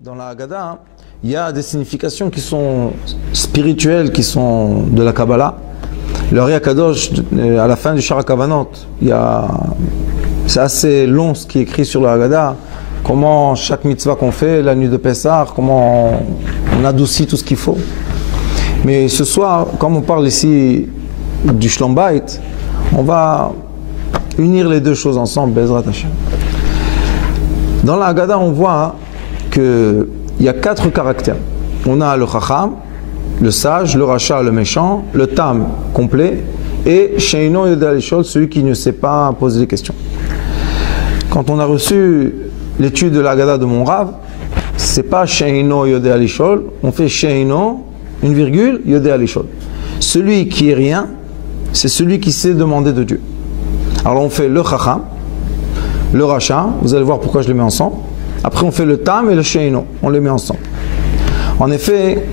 Dans la Haggadah, il y a des significations qui sont spirituelles, qui sont de la Kabbalah. Le Ari Akadosh, à la fin du Shara Kavanot, c'est assez long ce qui est écrit sur la Haggadah. Comment chaque mitzvah qu'on fait, la nuit de Pessah, comment on adoucit tout ce qu'il faut. Mais ce soir, comme on parle ici du Shlom Bayit, on va unir les deux choses ensemble, Bezrat Hashem. Dans la Haggadah, on voit qu'il y a 4 caractères. On a le Chacham, le sage, le Racha, le méchant, le Tam, complet, et Sheino Yodeh Alishol, celui qui ne sait pas poser des questions. Quand on a reçu l'étude de la Haggadah de mon Rav, c'est pas Sheino Yodeh Alishol, on fait Sheino, une virgule, Yodeh Alishol. Celui qui est rien, c'est celui qui sait demander de Dieu. Alors on fait le Chacham, le Racha, vous allez voir pourquoi je les mets ensemble. Après on fait le Tam et le Sheino, on les met ensemble. En effet,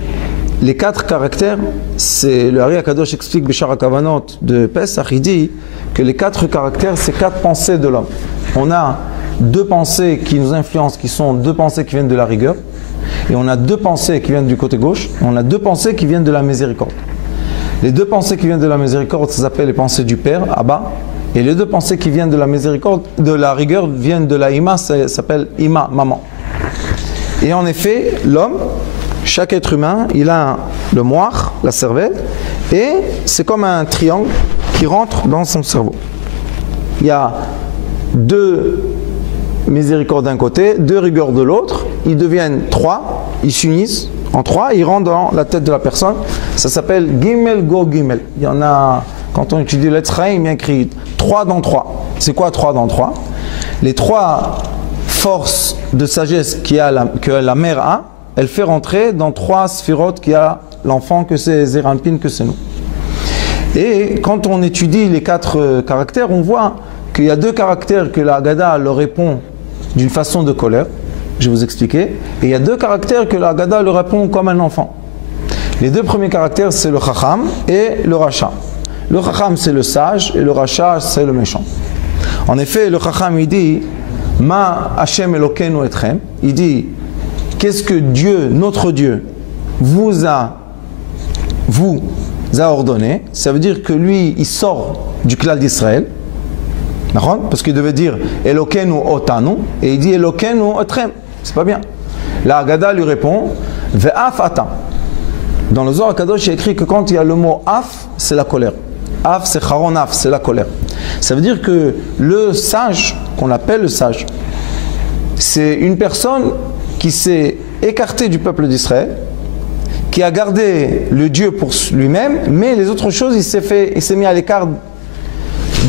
les 4 caractères, c'est le Ari Akadosh explique Bishar HaKavanot de Pesach, il dit que les 4 caractères, c'est 4 pensées de l'homme. On a 2 pensées qui nous influencent, qui sont 2 pensées qui viennent de la rigueur, et on a 2 pensées qui viennent du côté gauche, et on a 2 pensées qui viennent de la miséricorde. Les 2 pensées qui viennent de la miséricorde, ça s'appelle les pensées du Père, Abba, et les 2 pensées qui viennent de la miséricorde, de la rigueur, viennent de la Ima, ça s'appelle Ima, maman. Et en effet, l'homme, chaque être humain, il a le moire, la cervelle, et c'est comme un triangle qui rentre dans son cerveau. Il y a 2 miséricordes d'un côté, 2 rigueurs de l'autre, ils deviennent 3, ils s'unissent en 3, ils rentrent dans la tête de la personne. Ça s'appelle Gimel Go Gimel. Il y en a, quand on étudie l'Etzraïm, il y a écrit 3 dans 3. C'est quoi 3 dans 3? Les 3 forces de sagesse que la mère a, elle fait rentrer dans 3 sphirotes qu'il y a l'enfant, que c'est Zéranpin, que c'est nous. Et quand on étudie les 4 caractères, on voit qu'il y a 2 caractères que la Haggadah leur répond d'une façon de colère. Je vais vous expliquer. Et il y a 2 caractères que la Haggadah leur répond comme un enfant. Les 2 premiers caractères, c'est le Chacham et le Racha. Le Chacham, c'est le sage, et le Racha, c'est le méchant. En effet, le Chacham, il dit Ma Hashem Elokeinu Etchem. Il dit qu'est-ce que Dieu, notre Dieu, vous a ordonné? Ça veut dire que lui, il sort du clan d'Israël. Parce qu'il devait dire Elokeinu Otanu, et il dit Elokeinu Etchem. C'est pas bien. La Haggadah lui répond Ve'af Ata. Dans le Zohar HaKadosh, il y a écrit que quand il y a le mot Af, c'est la colère. Af, c'est Charon Af, c'est la colère. Ça veut dire que le sage, qu'on appelle le sage, c'est une personne qui s'est écarté du peuple d'Israël, qui a gardé le Dieu pour lui-même, mais les autres choses, il s'est mis à l'écart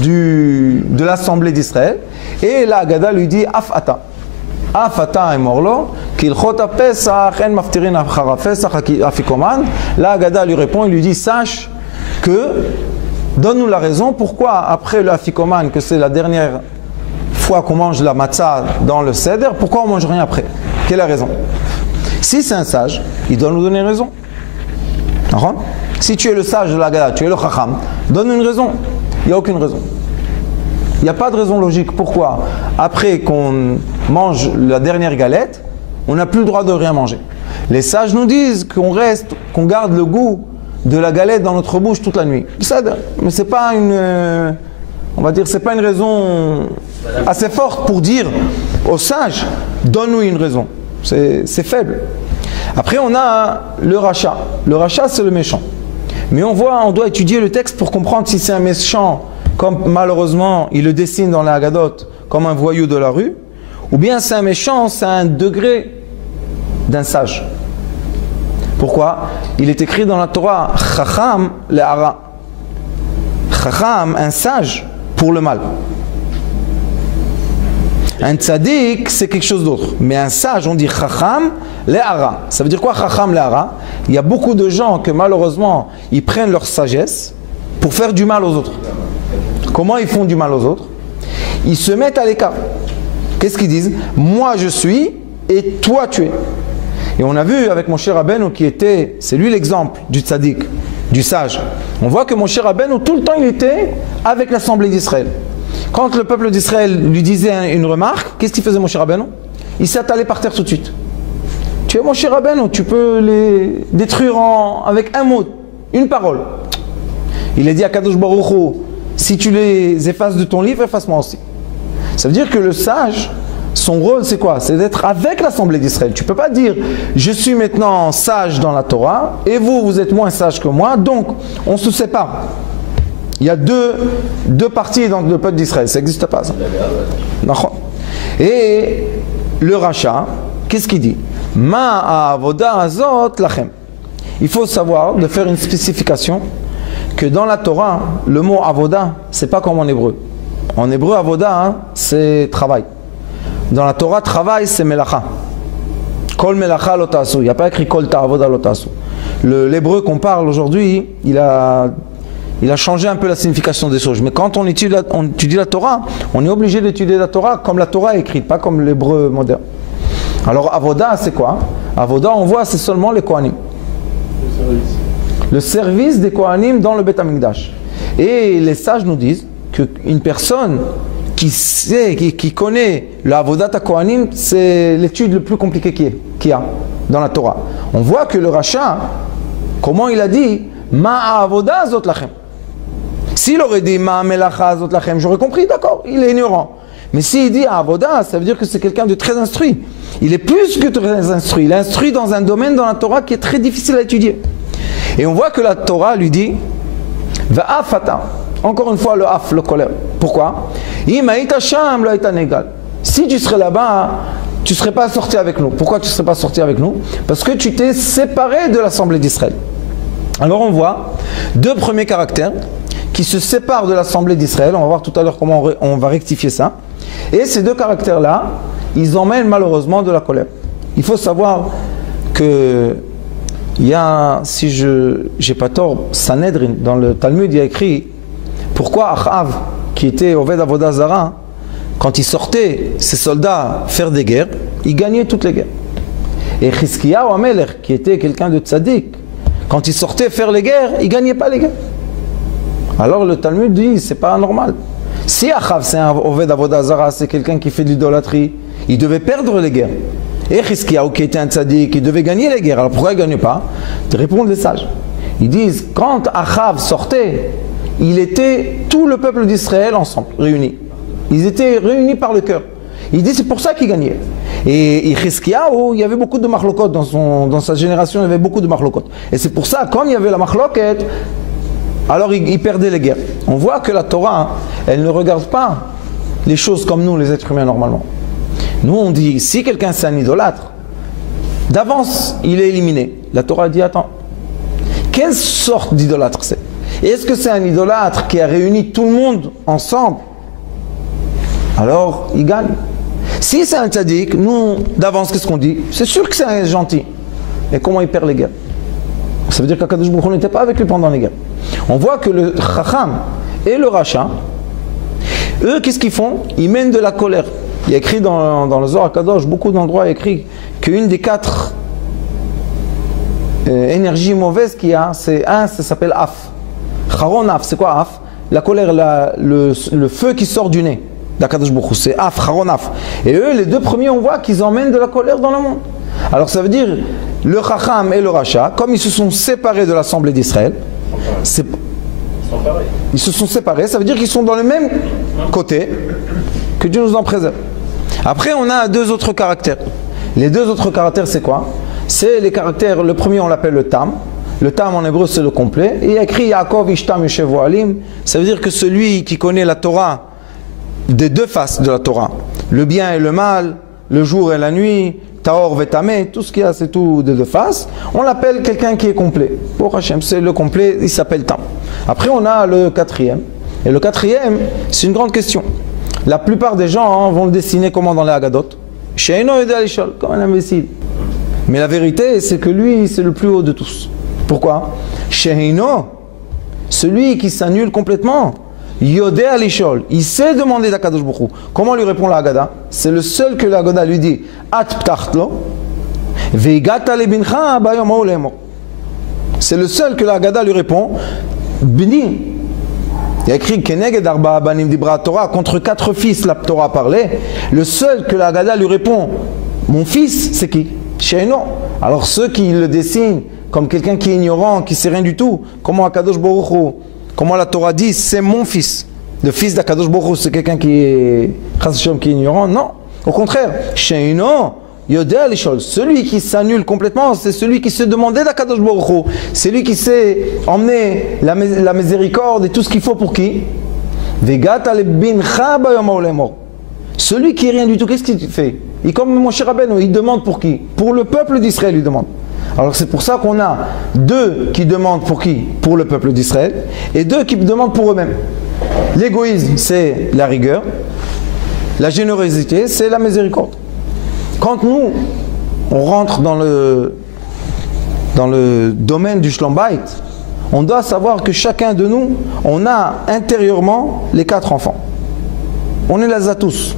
de l'assemblée d'Israël. Et la Haggadah lui dit Afata. Afata est morlo, kilchota pesach en maftirin achara pesach afikoman. La Haggadah lui répond, il lui dit sache que, donne-nous la raison pourquoi après le afikoman, que c'est la dernière fois qu'on mange la matzah dans le seder, pourquoi on ne mange rien après? Quelle est la raison? Si c'est un sage, il doit nous donner raison. Si tu es le sage de la Haggadah, tu es le Chacham, donne une raison. Il n'y a aucune raison. Il n'y a pas de raison logique. Pourquoi? Après qu'on mange la dernière galette, on n'a plus le droit de rien manger. Les sages nous disent qu'on garde le goût de la galette dans notre bouche toute la nuit. Mais c'est pas on va dire, c'est pas une raison assez forte pour dire aux sages, donne-nous une raison. C'est faible. Après, on a le Racha. Le Racha, c'est le méchant. Mais on doit étudier le texte pour comprendre si c'est un méchant, comme malheureusement il le dessine dans la Haggadot, comme un voyou de la rue, ou bien c'est un méchant, c'est un degré d'un sage. Pourquoi? Il est écrit dans la Torah, Chacham le'ara. Chacham, un sage, pour le mal. Un tzaddik, c'est quelque chose d'autre. Mais un sage, on dit Chacham le'ara. Ça veut dire quoi Chacham le'ara? Il y a beaucoup de gens que malheureusement, ils prennent leur sagesse pour faire du mal aux autres. Comment ils font du mal aux autres? Ils se mettent à l'écart. Qu'est-ce qu'ils disent? Moi je suis et toi tu es. Et on a vu avec Moshe Rabbeinu c'est lui l'exemple du tzaddik, du sage. On voit que Moshe Rabbeinu, tout le temps il était avec l'assemblée d'Israël. Quand le peuple d'Israël lui disait une remarque, qu'est-ce qu'il faisait Moshe Rabbeinu? Il s'est attalé par terre tout de suite. Tu es Moshe Rabbeinu, tu peux les détruire avec un mot, une parole. Il a dit à Kadosh Baruch Hu, si tu les effaces de ton livre, efface-moi aussi. Ça veut dire que le sage, son rôle c'est quoi? C'est d'être avec l'Assemblée d'Israël. Tu ne peux pas dire, je suis maintenant sage dans la Torah, et vous, vous êtes moins sage que moi, donc on se sépare. Il y a deux parties dans le peuple d'Israël, ça n'existe pas ça. Et le rachat, qu'est-ce qu'il dit? Ma avoda azot lachem. Il faut savoir de faire une spécification que dans la Torah, le mot avoda, c'est pas comme en hébreu. En hébreu, avoda, hein, c'est travail. Dans la Torah, travail, c'est melacha. Kol melacha lo ta'asu. Il n'y a pas écrit kol ta'avoda lo ta'asu. L'hébreu qu'on parle aujourd'hui, il a changé un peu la signification des choses. Mais quand on étudie la Torah, on est obligé d'étudier la Torah comme la Torah est écrite, pas comme l'hébreu moderne. Alors avoda, c'est quoi? Avoda, on voit, c'est seulement les Kohanim. Le service des Kohanim dans le Beth Amikdash. Et les sages nous disent qu'une personne qui sait, qui connaît l'avodat à Kohanim, c'est l'étude le plus compliquée qu'il y a dans la Torah. On voit que le rachat, comment il a dit Ma avoda zot lachem. S'il aurait dit Ma melacha zot lachem, j'aurais compris, d'accord, il est ignorant. Mais s'il dit avoda, ça veut dire que c'est quelqu'un de très instruit. Il est plus que très instruit. Il est instruit dans un domaine dans la Torah qui est très difficile à étudier. Et on voit que la Torah lui dit Va'afata. Encore une fois, le af, le colère. Pourquoi? Si tu serais là-bas, tu ne serais pas sorti avec nous. Pourquoi tu ne serais pas sorti avec nous? Parce que tu t'es séparé de l'Assemblée d'Israël. Alors on voit deux premiers caractères qui se séparent de l'Assemblée d'Israël. On va voir tout à l'heure comment on va rectifier ça. Et ces deux caractères-là, ils emmènent malheureusement de la colère. Il faut savoir que il y a, si je n'ai pas tort, Sanhedrin, dans le Talmud, il y a écrit pourquoi Achav, qui était Oved Avodah Zara, quand il sortait ses soldats faire des guerres, il gagnait toutes les guerres. Et Chizkiyahu Amelech, qui était quelqu'un de tzaddik, quand il sortait faire les guerres, il ne gagnait pas les guerres. Alors le Talmud dit, c'est pas normal. Si Achav, c'est un Oved Avodah Zara, c'est quelqu'un qui fait de l'idolâtrie, il devait perdre les guerres. Et Chizkiyahu, qui était un tzaddik, il devait gagner les guerres. Alors pourquoi il ne gagne pas? Répondent les sages. Ils disent, quand Achav sortait, il était tout le peuple d'Israël ensemble, réunis. Ils étaient réunis par le cœur. Il dit c'est pour ça qu'il gagnait. Et Chizkiyahu, il y avait beaucoup de machlokot dans sa génération, il y avait beaucoup de machlokot. Et c'est pour ça, comme il y avait la machloket, alors il perdait les guerres. On voit que la Torah, elle ne regarde pas les choses comme nous, les êtres humains, normalement. Nous, on dit, si quelqu'un c'est un idolâtre, d'avance, il est éliminé. La Torah dit, attends, quelle sorte d'idolâtre c'est? Et est-ce que c'est un idolâtre qui a réuni tout le monde ensemble? Alors, il gagne. Si c'est un tzaddik, nous, d'avance, qu'est-ce qu'on dit? C'est sûr que c'est un gentil. Et comment il perd les guerres? Ça veut dire qu'Akadosh Baruch Hu n'était pas avec lui pendant les guerres. On voit que le Chacham et le Racha, eux, qu'est-ce qu'ils font? Ils mènent de la colère. Il y a écrit dans le Zohar Kadosh, beaucoup d'endroits, il y a écrit qu'une des 4 énergies mauvaises qu'il y a, ça s'appelle Af. Charon Af, c'est quoi Af? La colère, le feu qui sort du nez d'Akadosh Baruch Hu, c'est Af, Charon Af. Et eux, les deux premiers, on voit qu'ils emmènent de la colère dans le monde. Alors ça veut dire, le Chacham et le Racha, comme ils se sont séparés de l'Assemblée d'Israël, ils se sont séparés, ça veut dire qu'ils sont dans le même côté, que Dieu nous en préserve. Après, on a 2 autres caractères. Les 2 autres caractères, c'est quoi? C'est les caractères, le premier, on l'appelle le Tam. Le Tam en hébreu, c'est le complet. Et il y a écrit Yaakov Ishtam Yoshev Ohalim. Ça veut dire que celui qui connaît la Torah, des 2 faces de la Torah, le bien et le mal, le jour et la nuit, Taor Vetame, tout ce qu'il y a, c'est tout des 2 faces. On l'appelle quelqu'un qui est complet. Pour Hachem, c'est le complet, il s'appelle Tam. Après, on a le 4e. Et le 4e, c'est une grande question. La plupart des gens vont le dessiner comment dans les Haggadot? Sheino Yodea Lishol, comme un imbécile. Mais la vérité, c'est que lui, c'est le plus haut de tous. Pourquoi? Sheino, celui qui s'annule complètement, Yodea Lishol, il sait demander d'Akadosh Baruch Hu. Comment lui répond la Haggadah? C'est le seul que la Haggadah lui dit At ptachtlo, veigata lebincha bayom ha'u lemor. C'est le seul que la Haggadah lui répond Bini. Il y a écrit Keneged Arba Banim Dibra Torah, contre 4 fils la Torah parlait. Le seul que la Haggadah lui répond mon fils, c'est qui? Sheino. Alors ceux qui le dessinent comme quelqu'un qui est ignorant, qui sait rien du tout, comment Akadosh Baruch Hu, comment la Torah dit, c'est mon fils. Le fils d'Akadosh Baruch Hu, c'est quelqu'un qui est ignorant. Non, au contraire. Sheino, Yodel Ishol. Celui qui s'annule complètement, c'est celui qui se demandait d'Akadosh Baruch Hu. C'est lui qui sait emmener la miséricorde et tout ce qu'il faut pour qui? Celui qui est rien du tout, qu'est-ce qu'il fait? Il comme mon cher Rabbeinu, il demande pour qui? Pour le peuple d'Israël, il demande. Alors c'est pour ça qu'on a deux qui demandent pour qui? Pour le peuple d'Israël, et deux qui demandent pour eux-mêmes. L'égoïsme, c'est la rigueur. La générosité, c'est la miséricorde. Quand nous, on rentre dans le domaine du Shlom Bayit, on doit savoir que chacun de nous, on a intérieurement les 4 enfants. On est là à tous.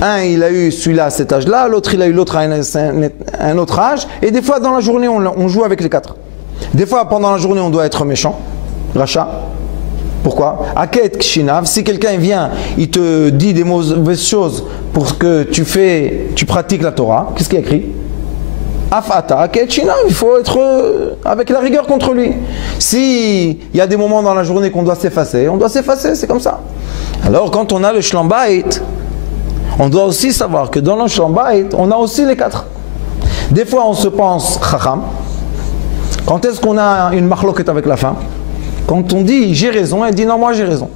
Un, il a eu celui-là à cet âge-là, l'autre, il a eu l'autre à un autre âge, et des fois, dans la journée, on joue avec les 4. Des fois, pendant la journée, on doit être méchant, rachat. Pourquoi? Aket kshinav, si quelqu'un vient, il te dit des mauvaises choses pour que tu pratiques la Torah, qu'est-ce qu'il y a écrit? Afata, aket kshinav, il faut être avec la rigueur contre lui. Si il y a des moments dans la journée qu'on doit s'effacer, on doit s'effacer, c'est comme ça. Alors quand on a le Shlom Bayit, on doit aussi savoir que dans le Shlom Bayit, on a aussi les 4. Des fois on se pense chacham. Quand est-ce qu'on a une marloquette avec la femme? Quand on dit j'ai raison, elle dit non, moi j'ai raison.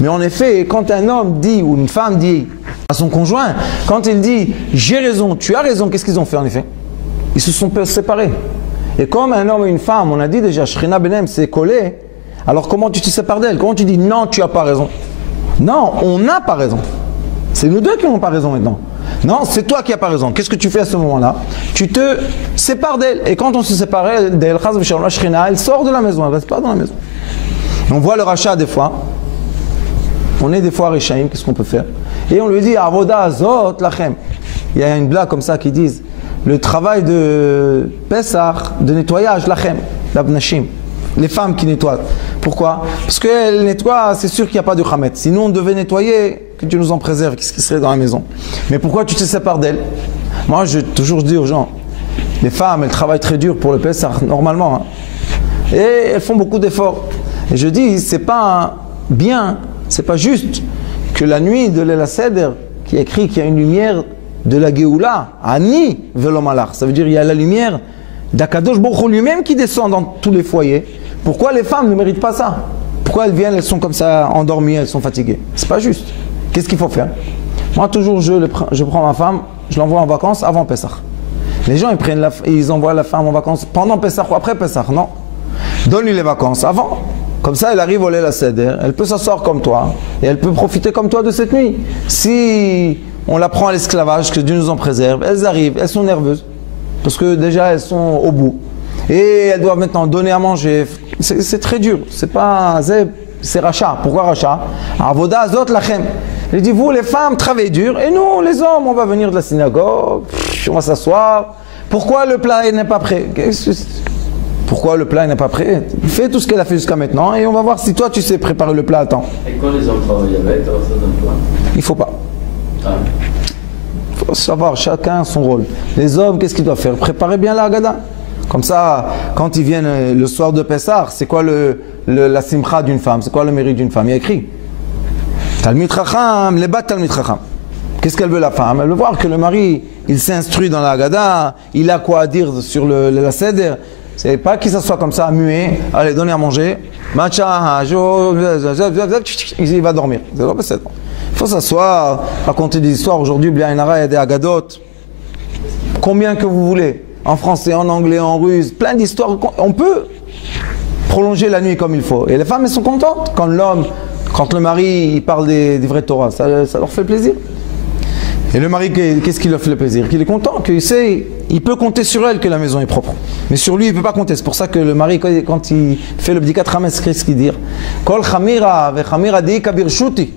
Mais en effet, quand un homme dit ou une femme dit à son conjoint, quand il dit j'ai raison, tu as raison, qu'est-ce qu'ils ont fait en effet? Ils se sont séparés. Et comme un homme et une femme, on a dit déjà, Shrina Benem s'est collé, alors comment tu te sépares d'elle? Comment tu dis non, tu n'as pas raison? Non, on n'a pas raison. C'est nous deux qui n'avons pas raison maintenant. Non, c'est toi qui n'as pas raison. Qu'est-ce que tu fais à ce moment-là? Tu te sépares d'elle. Et quand on se sépare d'elle, elle sort de la maison, elle ne reste pas dans la maison. On voit le rachat des fois. On est des fois Réchaïm, qu'est-ce qu'on peut faire? Et on lui dit, Avoda Azot Lachem. Il y a une blague comme ça qui disent, le travail de Pessah, de nettoyage, Lachem, l'Abnashim. Les femmes qui nettoient. Pourquoi? Parce qu'elles nettoient, c'est sûr qu'il n'y a pas de Khamet. Sinon on devait nettoyer, que Dieu nous en préserve, qu'est-ce qui serait dans la maison? Mais pourquoi tu te sépares d'elles? Moi, je dis aux gens, les femmes, elles travaillent très dur pour le Pessah, normalement. Hein. Et elles font beaucoup d'efforts. Et je dis, c'est pas bien, c'est pas juste que la nuit de l'El Seder, qui écrit qu'il y a une lumière de la Géoula, Ani Velomalach. Ça veut dire qu'il y a la lumière d'Akadosh Baruch Hu lui-même qui descend dans tous les foyers. Pourquoi les femmes ne méritent pas ça? Pourquoi elles viennent, elles sont comme ça endormies, elles sont fatiguées? C'est pas juste. Qu'est-ce qu'il faut faire? Moi, toujours, je prends ma femme, je l'envoie en vacances avant Pessah. Les gens, ils envoient la femme en vacances pendant Pessah ou après Pessah. Non. Donne-lui les vacances avant. Comme ça, elle arrive au Leil Seder, elle peut s'asseoir comme toi et elle peut profiter comme toi de cette nuit. Si on la prend à l'esclavage, que Dieu nous en préserve, elles arrivent, elles sont nerveuses parce que déjà elles sont au bout et elles doivent maintenant donner à manger. C'est très dur. C'est pas c'est rachat. Pourquoi rachat? Avoda Azot Lachem. Il dit vous les femmes travaillez dur et nous les hommes on va venir de la synagogue, on va s'asseoir. Pourquoi le plat n'est pas prêt? Pourquoi le plat n'est pas prêt? Fais tout ce qu'elle a fait jusqu'à maintenant et on va voir si toi tu sais préparer le plat à temps. Et quand les hommes travaillent avec, ça donne quoi? Il faut pas. Il faut savoir chacun son rôle. Les hommes, qu'est-ce qu'ils doivent faire? Préparer bien la Haggadah. Comme ça, quand ils viennent le soir de Pessah, c'est quoi la simcha d'une femme? C'est quoi le mérite d'une femme? Il y a écrit Talmid Chacham, les bat Talmid Chacham. Qu'est-ce qu'elle veut la femme? Elle veut voir que le mari, il s'instruit dans la Haggadah, il a quoi à dire sur la Seder. C'est pas qu'il s'assoit comme ça, muet, allez, donnez à manger, matcha, il va dormir. Il faut s'asseoir, raconter des histoires. Aujourd'hui, il y a des Haggadot. Combien que vous voulez? En français, en anglais, en russe, plein d'histoires. On peut prolonger la nuit comme il faut. Et les femmes, elles sont contentes. Quand le mari, il parle des vrais Torahs, ça leur fait plaisir. Et le mari, qu'est-ce qui leur fait le plaisir? Qu'il est content, qu'il sait, il peut compter sur elle que la maison est propre. Mais sur lui, il ne peut pas compter. C'est pour ça que le mari, quand il fait le bdikat chametz, qu'est-ce qu'il dit? Kol chamira ve chamira di kabir shuti.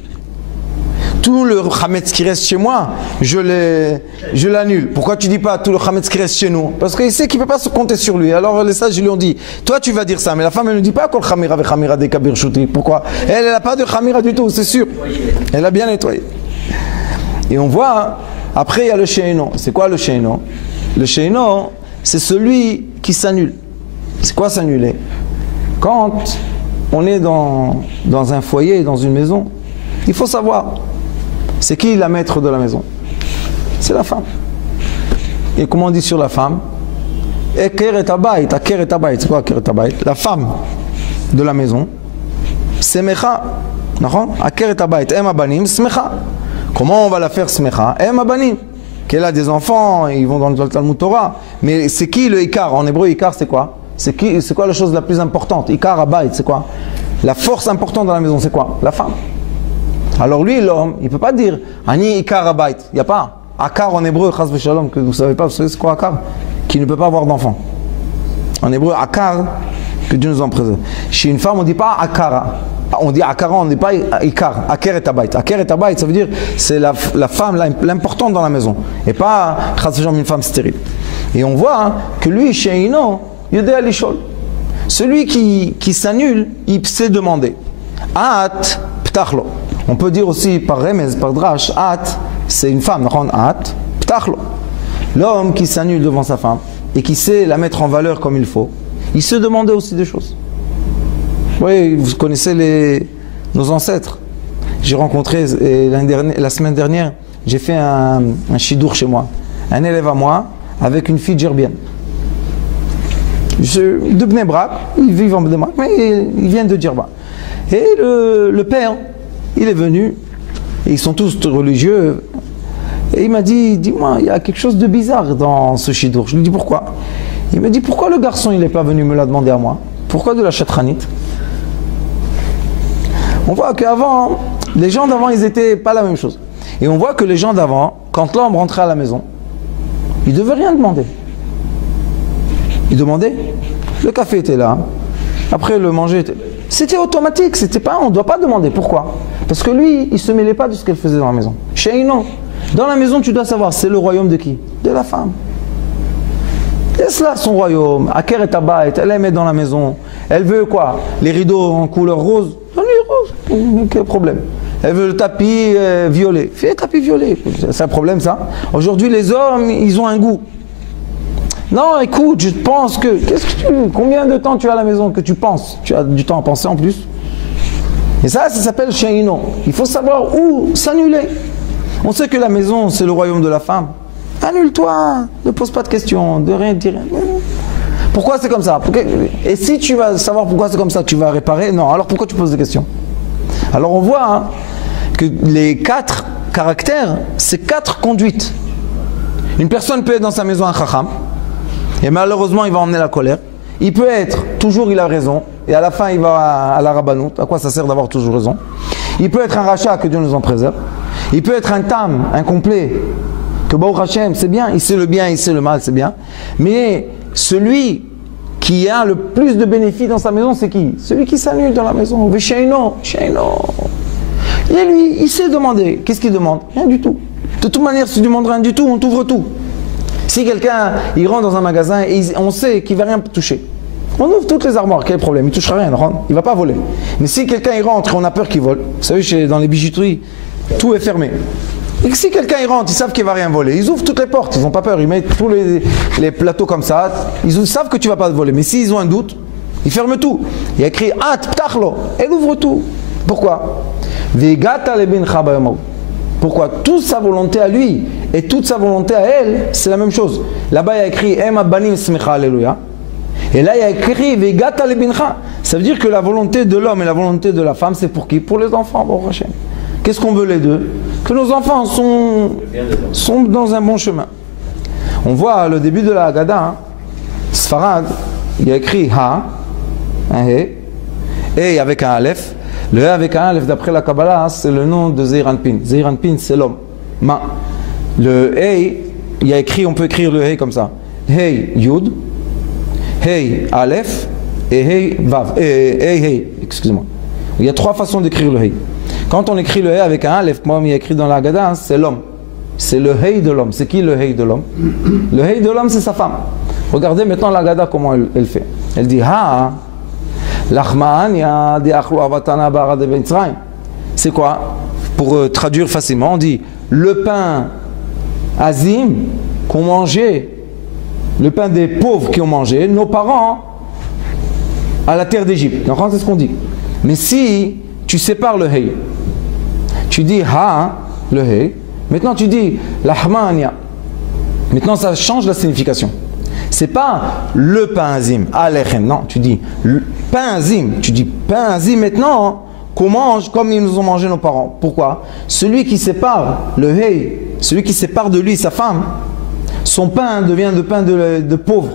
Tout le chametz qui reste chez moi, je l'annule. Pourquoi tu ne dis pas tout le chametz qui reste chez nous? Parce qu'il sait qu'il ne peut pas se compter sur lui. Alors les sages lui ont dit, toi tu vas dire ça, mais la femme elle ne dit pas kol chamira ve chamira di kabir shuti. Pourquoi? Elle n'a pas de chamira du tout, c'est sûr. Elle a bien nettoyé. Et on voit, après il y a le sheino. C'est quoi le sheino? Le sheino, c'est celui qui s'annule. C'est quoi s'annuler? Quand on est dans un foyer, dans une maison, il faut savoir, c'est qui la maître de la maison? C'est la femme. Et comment on dit sur la femme? Aker et abayit. Aker et abayit. C'est quoi aker et abayit? La femme de la maison. Semecha. Aker et abayit. Em abanim. Semecha. Comment on va la faire semecha? Em abanim. Qu'elle a des enfants, ils vont dans le Talmud Torah. Mais c'est qui le ikar? En hébreu, ikar, c'est quoi? C'est quoi la chose la plus importante? Ikar abayit, c'est quoi? La force importante dans la maison, c'est quoi? La femme. Alors lui, l'homme, il ne peut pas dire Ani ikar abayit. Il n'y a pas. Akar en hébreu, chas v'shalom, que vous ne savez pas, vous savez c'est quoi akar? Qui ne peut pas avoir d'enfant. En hébreu, akar, que Dieu nous en préserve. Chez une femme, on ne dit pas akara. On dit akara, on ne dit pas ikar. Aker et abayit. Aker et abayit, ça veut dire c'est la femme l'importante dans la maison. Et pas, chas v'shalom, une femme stérile. Et on voit que lui, chez Ino, yodé alishol. Celui qui s'annule, il sait demander. At, ptachlo. On peut dire aussi par remez, par drash, at, c'est une femme, at, ptachlo. L'homme qui s'annule devant sa femme et qui sait la mettre en valeur comme il faut, il sait demander aussi des choses. Oui, vous connaissez nos ancêtres. J'ai rencontré la semaine dernière, j'ai fait un shidour chez moi. Un élève à moi avec une fille djerbienne. De Bnei Brak, ils vivent en Bnei Brak, mais ils viennent de Djerba. Et le père, il est venu, et ils sont tous religieux, et il m'a dit, dis-moi, il y a quelque chose de bizarre dans ce shidour. Je lui dis pourquoi? Il m'a dit, pourquoi le garçon il n'est pas venu me l'a demander à moi? Pourquoi de la chatranite? On voit qu'avant, les gens d'avant, ils n'étaient pas la même chose. Et on voit que les gens d'avant, quand l'homme rentrait à la maison, il ne devait rien demander. Il demandait, le café était là, après le manger était... C'était automatique, c'était pas, on ne doit pas demander. Pourquoi? Parce que lui, il ne se mêlait pas de ce qu'elle faisait dans la maison. Chez non. Dans la maison, tu dois savoir, c'est le royaume de qui? De la femme. Laisse là son royaume. Aker et abayit, elle aime être dans la maison. Elle veut quoi? Les rideaux en couleur rose? Donne-lui rose. Quel problème? Elle veut le tapis violet. Fais le tapis violet. C'est un problème ça. Aujourd'hui, les hommes, ils ont un goût. Non, écoute, je pense que... Combien de temps tu as à la maison que tu penses? Tu as du temps à penser en plus. Et ça s'appelle sheino. Il faut savoir où s'annuler. On sait que la maison, c'est le royaume de la femme. Annule-toi. Ne pose pas de questions. De rien dire. Pourquoi c'est comme ça? Et si tu vas savoir pourquoi c'est comme ça, tu vas réparer? Non. Alors pourquoi tu poses des questions? Alors on voit que les 4 caractères, c'est 4 conduites. Une personne peut être dans sa maison un chacham. Et malheureusement, il va emmener la colère. Il peut être, toujours il a raison, et à la fin il va à la rabbanout. À quoi ça sert d'avoir toujours raison? Il peut être un rachat, que Dieu nous en préserve. Il peut être un tam, incomplet, que Baruch Hashem, c'est bien, il sait le bien, il sait le mal, c'est bien. Mais celui qui a le plus de bénéfices dans sa maison, c'est qui? Celui qui s'annule dans la maison. Vesheino, sheino. Et lui, il sait demander. Qu'est-ce qu'il demande? Rien du tout. De toute manière, si tu demandes rien du tout, on t'ouvre tout. Si quelqu'un il rentre dans un magasin et on sait qu'il ne va rien toucher, on ouvre toutes les armoires, quel problème? Il ne touchera rien, il ne va pas voler. Mais si quelqu'un il rentre et on a peur qu'il vole, vous savez, dans les bijouteries, tout est fermé. Et si quelqu'un il rentre, ils savent qu'il ne va rien voler, ils ouvrent toutes les portes, ils n'ont pas peur, ils mettent tous les plateaux comme ça, ils savent que tu ne vas pas voler. Mais s'ils ont un doute, ils ferment tout. Il y a écrit At Ptachlo, elle ouvre tout. Pourquoi? Vegata lebincha bayomov. Pourquoi? Toute sa volonté à lui et toute sa volonté à elle, c'est la même chose. Là-bas, il y a écrit Ema banim smecha alléluia. Et là, il y a écrit Vegata lebincha. Ça veut dire que la volonté de l'homme et la volonté de la femme, c'est pour qui? Pour les enfants, Baruch Hashem. Qu'est-ce qu'on veut les deux? Que nos enfants sont dans un bon chemin. On voit le début de la Haggadah, Sfarad, il y a écrit Ha, un He, et avec un Aleph. Le He avec un Aleph, d'après la Kabbalah, c'est le nom de Zeir Anpin. Zeir Anpin, c'est l'homme. Ma. Le He, il y a écrit, on peut écrire le He comme ça. He Yud, He Aleph, et He Vav. He, excusez-moi. Il y a 3 façons d'écrire le He. Quand on écrit le He avec un Aleph, comme il y a écrit dans la Haggadah, c'est l'homme. C'est le He de l'homme. C'est qui le He de l'homme? Le He de l'homme, c'est sa femme. Regardez maintenant la Haggadah, comment elle fait. Elle dit Ha. C'est quoi? Pour traduire facilement, on dit le pain azim qu'on mangeait le pain des pauvres qui ont mangé, nos parents à la terre d'Égypte. Donc c'est ce qu'on dit. Mais si tu sépares le hay, tu dis ha, le hay, maintenant tu dis lahmania. Maintenant ça change la signification. C'est pas le pain azim, alechem, non, tu dis le pain azim, tu dis pain azim maintenant qu'on mange comme ils nous ont mangé nos parents. Pourquoi? Celui qui sépare le hay, celui qui sépare de lui sa femme, son pain devient le pain de pauvre.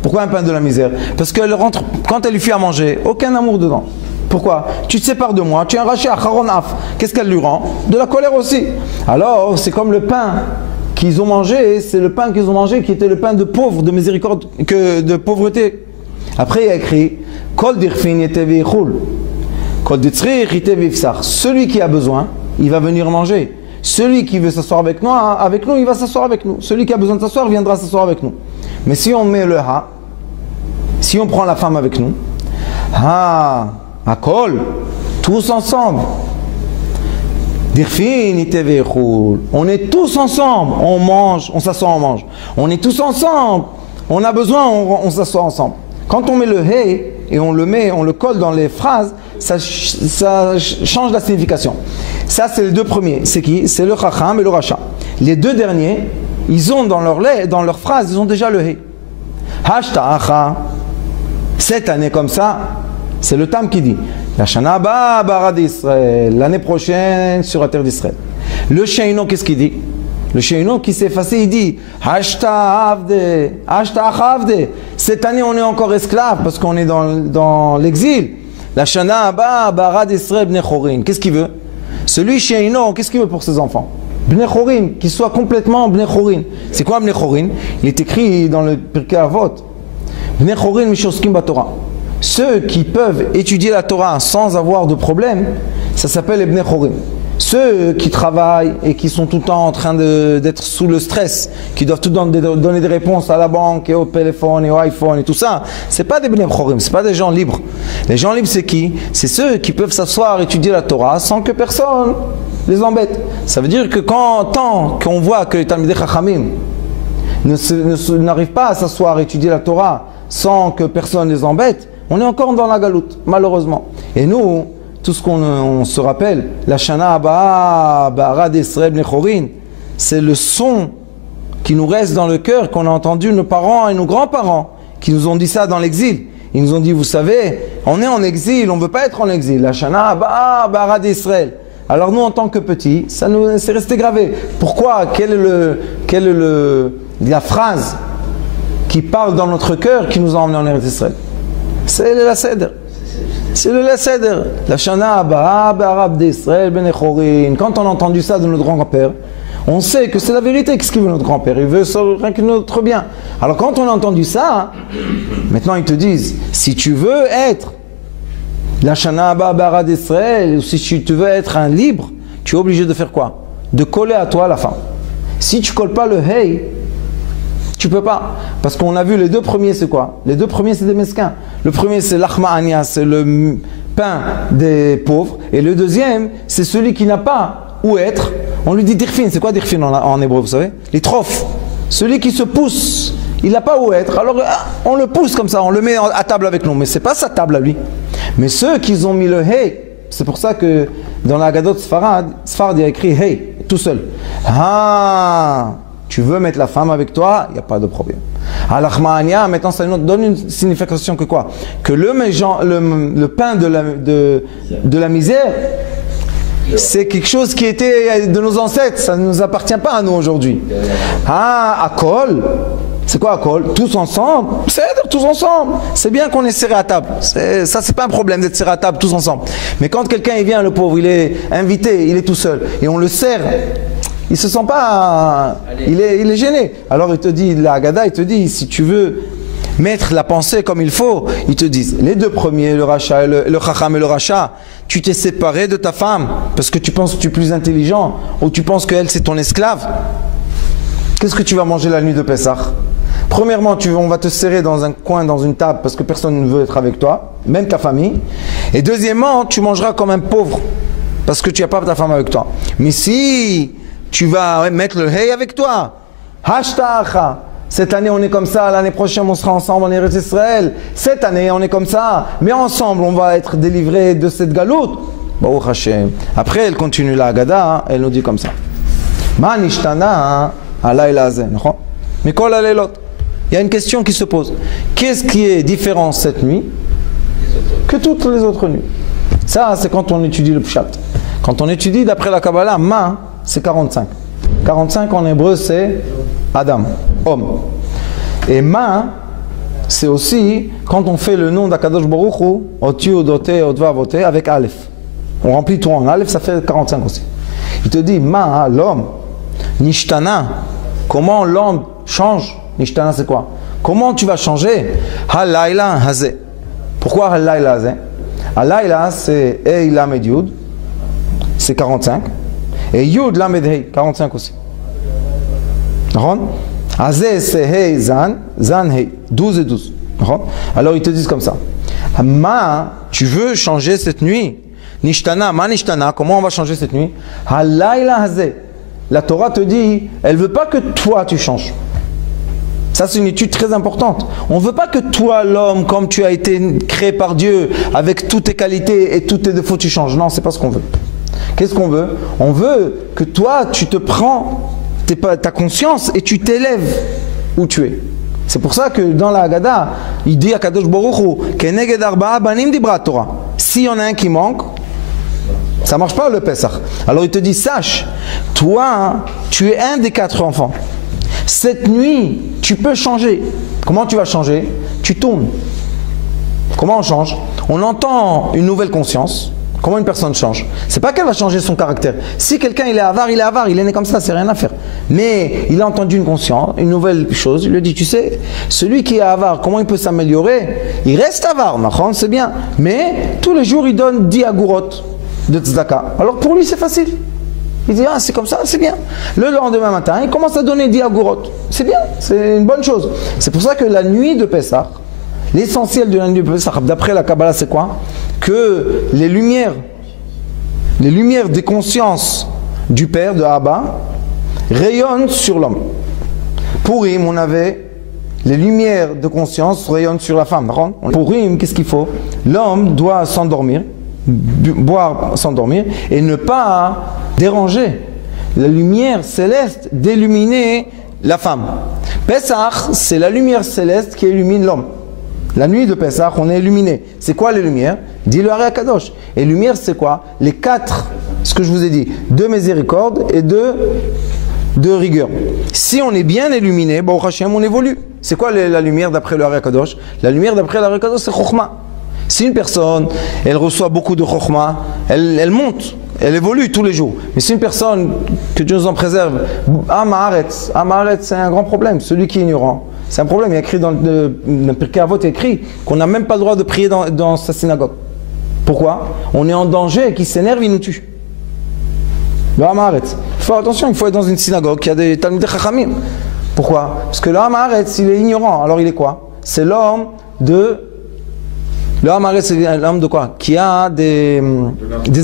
Pourquoi un pain de la misère? Parce qu'elle rentre, quand elle lui fait à manger, aucun amour dedans. Pourquoi? Tu te sépares de moi, tu es un rachet à Charonaf. Qu'est-ce qu'elle lui rend? De la colère aussi. Alors, c'est comme le pain qu'ils ont mangé, c'est le pain qu'ils ont mangé qui était le pain de pauvre, de miséricorde, de pauvreté. Après, il y a écrit Kol dirfin yetevi chul. Kol ditzrich yetevi fsar. Celui qui a besoin, il va venir manger. Celui qui veut s'asseoir avec nous, il va s'asseoir avec nous. Celui qui a besoin de s'asseoir viendra s'asseoir avec nous. Mais si on met le ha, si on prend la femme avec nous, ha, akol, tous ensemble. On est tous ensemble, on mange, on s'assoit, on mange. On est tous ensemble, on a besoin, on s'assoit ensemble. Quand on met le hey et on le colle dans les phrases, ça change la signification. Ça, c'est les deux premiers. C'est qui? C'est le chacham et le racha. Les deux derniers, ils ont dans leur phrase, ils ont déjà le hey. Hashta'acha. Cette année comme ça, c'est le Tam qui dit. La Shana Ba Barad Israël, l'année prochaine sur la terre d'Israël. Le Sheino, qu'est-ce qu'il dit? Le Sheino qui s'est effacé, il dit Hashta Avde, Hashta Avde. Cette année, on est encore esclave parce qu'on est dans l'exil. La Shana Ba Barad Israël Bnei Chorin. Qu'est-ce qu'il veut? Celui Sheino, qu'est-ce qu'il veut pour ses enfants? Bnei Chorin, qu'il soit complètement Bnei Chorin. C'est quoi Bnei Chorin? Il est écrit dans le Pirkei Avot. Bnei Chorin Mishoskim Batorah. Ceux qui peuvent étudier la Torah sans avoir de problème, ça s'appelle les Bnei Chorim. Ceux qui travaillent et qui sont tout le temps en train d'être sous le stress, qui doivent tout le temps donner des réponses à la banque et au téléphone et au iPhone et tout ça, c'est pas des Bnei Chorim, c'est pas des gens libres. Les gens libres, c'est qui? C'est ceux qui peuvent s'asseoir et étudier la Torah sans que personne les embête. Ça veut dire que tant qu'on voit que les Talmidei Chachamim n'arrivent pas à s'asseoir et étudier la Torah sans que personne les embête, on est encore dans la galoute, malheureusement. Et nous, tout ce qu'on se rappelle, la Shana Abba, Barad Israël Bnei Chorin, c'est le son qui nous reste dans le cœur, qu'on a entendu nos parents et nos grands-parents, qui nous ont dit ça dans l'exil. Ils nous ont dit, vous savez, on est en exil, on ne veut pas être en exil. La Shana Abba, Barad Israël. Alors nous, en tant que petits, ça nous c'est resté gravé. Pourquoi? Quelle est la phrase qui parle dans notre cœur qui nous a emmenés en Eretz Israël? C'est le Laseder. C'est le Laseder. La Shana Abba, Barab d'Israël, Bnei Chorin. Quand on a entendu ça de notre grand-père, on sait que c'est la vérité. Qu'est-ce qu'il veut notre grand-père? Il veut rien que notre bien. Alors quand on a entendu ça, maintenant ils te disent, si tu veux être la Shana Abba, Barab d'Israël, ou si tu veux être un libre, tu es obligé de faire quoi? De coller à toi la femme. Si tu ne colles pas le hey, tu peux pas. Parce qu'on a vu les deux premiers, c'est quoi? Les deux premiers, c'est des mesquins. Le premier, c'est l'achma ania, c'est le pain des pauvres. Et le deuxième, c'est celui qui n'a pas où être. On lui dit dirfin. C'est quoi dirfin en hébreu, vous savez? Les trophes. Celui qui se pousse, il n'a pas où être. Alors, on le pousse comme ça, on le met à table avec nous. Mais c'est pas sa table à lui. Mais ceux qui ont mis le hey, c'est pour ça que dans la Haggadot Sfarad, il y a écrit hey, tout seul. Ah! Tu veux mettre la femme avec toi, il n'y a pas de problème. Al-Achma'ania, maintenant ça nous donne une signification que quoi? Que le pain de la misère, c'est quelque chose qui était de nos ancêtres, ça ne nous appartient pas à nous aujourd'hui. Ah, Akol, c'est quoi Akol? Tous ensemble, c'est tous ensemble. C'est bien qu'on est serré à table. Ça, c'est pas un problème d'être serré à table tous ensemble. Mais quand quelqu'un il vient, le pauvre, il est invité, il est tout seul, et on le serre, il ne se sent pas, il est gêné. Alors il te dit, la Haggadah, il te dit, si tu veux mettre la pensée comme il faut, ils te disent, les deux premiers, le Racha, le Chacham et le Racha, tu t'es séparé de ta femme parce que tu penses que tu es plus intelligent ou tu penses qu'elle c'est ton esclave. Qu'est-ce que tu vas manger la nuit de Pessah? Premièrement, on va te serrer dans un coin, dans une table parce que personne ne veut être avec toi, même ta famille. Et deuxièmement, tu mangeras comme un pauvre parce que tu n'as pas ta femme avec toi. Mais si tu vas mettre le hey avec toi, hashtag, Cette année on est comme ça, l'année prochaine on sera ensemble en Eretz Israël. Cette année on est comme ça, mais ensemble on va être délivrés de cette galoute. Baruch Hashem. Après elle continue la Haggadah, elle nous dit comme ça. Ma nishtana alayla hazeh, mikol halelot. Il y a une question qui se pose. Qu'est-ce qui est différent cette nuit que toutes les autres nuits? Ça, c'est quand on étudie le pshat. Quand on étudie d'après la Kabbalah, ma, c'est 45. 45 en hébreu, c'est Adam, homme. Et ma, c'est aussi quand on fait le nom d'Akadosh Baruch Hu, Oti, Odoté, Odva, Voté, avec Aleph. On remplit tout en Aleph, ça fait 45 aussi. Il te dit, ma, l'homme, nishtana, comment l'homme change? Nishtana, c'est quoi? Comment tu vas changer? Halayla hazeh. Pourquoi halayla hazeh? Halayla, c'est Ei Lamed Yud, c'est 45. Et Yud Lamed Hei, 45 aussi. Hazeh, c'est Hei Zan, Zan Hei, 12 et 12. Alors ils te disent comme ça. Ma, tu veux changer cette nuit? Nishtana, ma nishtana, comment on va changer cette nuit? Halayla hazeh. La Torah te dit, elle ne veut pas que toi tu changes. Ça, c'est une étude très importante. On ne veut pas que toi, l'homme, comme tu as été créé par Dieu, avec toutes tes qualités et tous tes défauts, tu changes. Non, c'est pas ce qu'on veut. Qu'est-ce qu'on veut? On veut que toi, tu te prends ta conscience et tu t'élèves où tu es. C'est pour ça que dans la Haggadah, il dit à Kadosh Baruch Hu, Keneged arba'a banim dibra Torah. S'il y en a un qui manque, ça ne marche pas le Pessah. Alors il te dit, sache, toi, tu es un des 4 enfants. Cette nuit, tu peux changer. Comment tu vas changer? Tu tournes. Comment on change? On entend une nouvelle conscience. Comment une personne change? C'est pas qu'elle va changer son caractère. Si quelqu'un il est avare, il est né comme ça, c'est rien à faire. Mais il a entendu une conscience, une nouvelle chose, il lui dit, tu sais, celui qui est avare, comment il peut s'améliorer? Il reste avare, c'est bien. Mais tous les jours, il donne 10 agourot de tzedaka. Alors pour lui, c'est facile. Il dit, ah, c'est comme ça, c'est bien. Le lendemain matin, il commence à donner 10 agourot. C'est bien, c'est une bonne chose. C'est pour ça que la nuit de Pessah, l'essentiel de la nuit de Pessah, d'après la Kabbalah, c'est quoi? Que les lumières des consciences du Père, de Abba, rayonnent sur l'homme. Pour Purim, on avait les lumières de conscience rayonnent sur la femme. Pour Purim, qu'est-ce qu'il faut? L'homme doit s'endormir, boire, s'endormir, et ne pas déranger la lumière céleste d'illuminer la femme. Pessah, c'est la lumière céleste qui illumine l'homme. La nuit de Pessah, on est illuminé. C'est quoi les lumières? Dis-le à Kadosh. Et lumière, c'est quoi? Les 4, ce que je vous ai dit, 2 miséricorde et 2 rigueur. Si on est bien illuminé, bon, Hachem, on évolue. C'est quoi la lumière d'après le Kadosh? La lumière d'après le Kadosh, c'est Chokhmah. Si une personne, elle reçoit beaucoup de Chokhmah, elle monte, elle évolue tous les jours. Mais si une personne, que Dieu nous en préserve, Amaharet, c'est un grand problème, celui qui est ignorant. C'est un problème, il y a écrit dans le Pirkei Avot, il y a écrit qu'on n'a même pas le droit de prier dans sa synagogue. Pourquoi? On est en danger, qui s'énerve, il nous tue. Le Amaharet. Il faut faire attention, il faut être dans une synagogue qui a des Talmidei Chachamim. Pourquoi? Parce que le Amaharet, il est ignorant, alors il est quoi? C'est l'homme de... Le Amaharet, c'est l'homme de quoi? Qui a des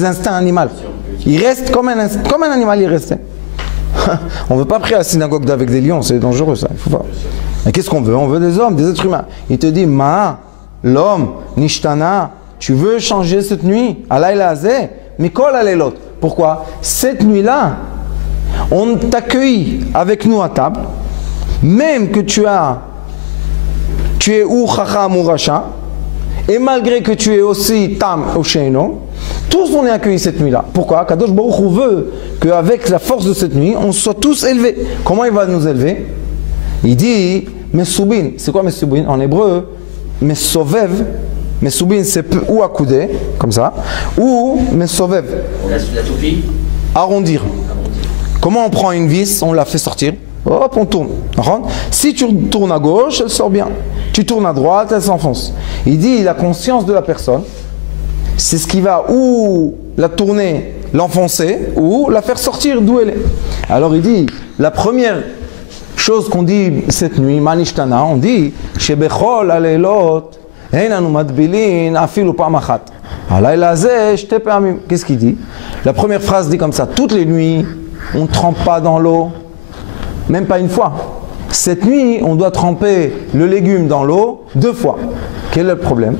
instincts animaux. Il reste comme un animal, il reste. On ne veut pas prier à la synagogue avec des lions, c'est dangereux ça, il faut pas. Mais qu'est-ce qu'on veut? On veut des hommes, des êtres humains. Il te dit, ma, l'homme, nishtana, tu veux changer cette nuit? Alayla hazeh, mikol halelot. Pourquoi? Cette nuit-là, on t'accueille avec nous à table, même que tu es ou chacham ou racha, et malgré que tu es aussi tam ou sheino, tous on est accueillis cette nuit-là. Pourquoi? Kadosh Baruch Hu veut qu'avec la force de cette nuit, on soit tous élevés. Comment il va nous élever? Il dit Mesubin. C'est quoi Mesubin? En hébreu, Mesovev. Mesubin, c'est ou accoudé, comme ça, ou Mesovev. La toupie? Arrondir. Comment on prend une vis? On la fait sortir. Hop, on tourne. Si tu tournes à gauche, elle sort bien. Tu tournes à droite, elle s'enfonce. Il dit la conscience de la personne, c'est ce qui va ou la tourner, l'enfoncer, ou la faire sortir d'où elle est. Alors il dit, la première chose qu'on dit cette nuit, Manishtana, on dit, Shebechol alelot, Einanu madbilin, afilu pamachat. Alayla hazeh, shte pamim. Qu'est-ce qu'il dit? La première phrase dit comme ça, toutes les nuits, on ne trempe pas dans l'eau, même pas une fois. Cette nuit, on doit tremper le légume dans l'eau 2 fois. Quel est le problème?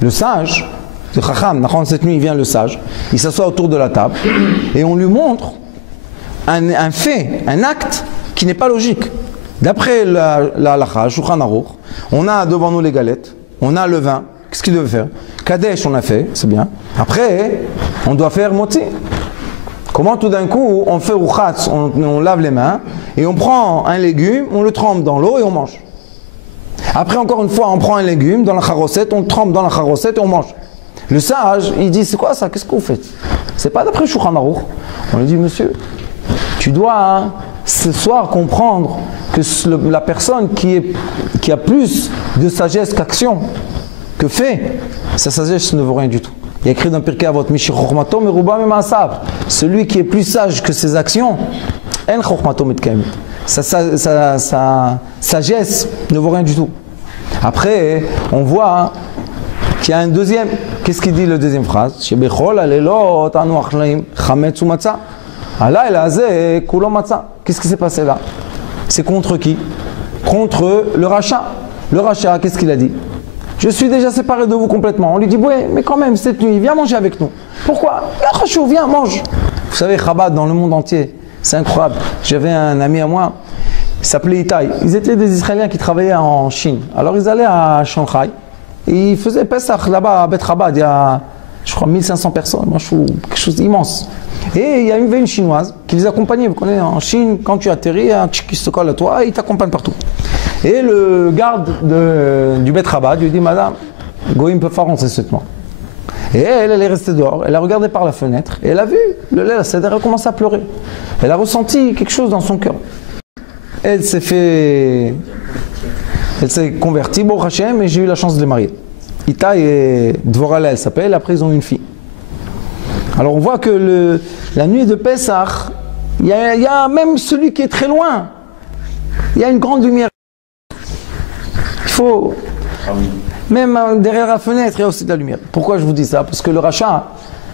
Le sage, le Chacham, cette nuit, il vient le sage, il s'assoit autour de la table et on lui montre un fait, un acte qui n'est pas logique. D'après la halakha, Shulchan Aruch, on a devant nous les galettes, on a le vin. Qu'est-ce qu'il devait faire? Kadesh, on a fait, c'est bien. Après, on doit faire motzi. Comment tout d'un coup, on fait rouchatz, on lave les mains, et on prend un légume, on le trempe dans l'eau et on mange. Après, encore une fois, on prend un légume dans la charosette, on le trempe dans la charosette et on mange. Le sage, il dit, c'est quoi ça? Qu'est-ce que vous faites? C'est pas d'après Shulchan Aruch. On lui dit, monsieur, tu dois ce soir comprendre que la personne qui a plus de sagesse qu'action, que fait, sa sagesse ne vaut rien du tout. Il y a écrit dans Pirkei Avot, Mishi Chochmato Meruba Memasav. Celui qui est plus sage que ses actions, En Chochmato Mitkaim. Sa sagesse ne vaut rien du tout. Après, on voit qu'il y a un deuxième. Qu'est-ce qu'il dit le deuxième phrase? Shebechol alelot anu achlaim chametz umatza. Alayla hazeh kulo matza. Qu'est-ce qui s'est passé là? C'est contre qui? Contre le rachat. Le rachat, qu'est-ce qu'il a dit? Je suis déjà séparé de vous complètement. On lui dit, ouais, mais quand même, cette nuit, viens manger avec nous. Pourquoi? Viens, mange. Vous savez, Chabad, dans le monde entier, c'est incroyable. J'avais un ami à moi, il s'appelait Itaï. Ils étaient des Israéliens qui travaillaient en Chine. Alors, ils allaient à Shanghai. Et ils faisaient Pesach là-bas, à Bet Chabad. Il y a, je crois, 1500 personnes. Moi, je trouve quelque chose d'immense. Et il y avait une Chinoise qui les accompagnait. Vous connaissez, en Chine, quand tu atterris, un tchik qui se colle à toi, il t'accompagne partout. Et le garde du Bet Chabad lui dit, madame, Goïm peut pas rentrer cette nuit. Et elle est restée dehors, elle a regardé par la fenêtre, et elle a vu le lait, elle a commencé à pleurer. Elle a ressenti quelque chose dans son cœur. Elle s'est convertie, bon Hachem, et j'ai eu la chance de les marier. Ita et Dvorala, elle s'appelle, après ils ont une fille. Alors on voit que la nuit de Pessah, il y a même celui qui est très loin, il y a une grande lumière. Il faut, même derrière la fenêtre, il y a aussi de la lumière. Pourquoi je vous dis ça? Parce que le rachat,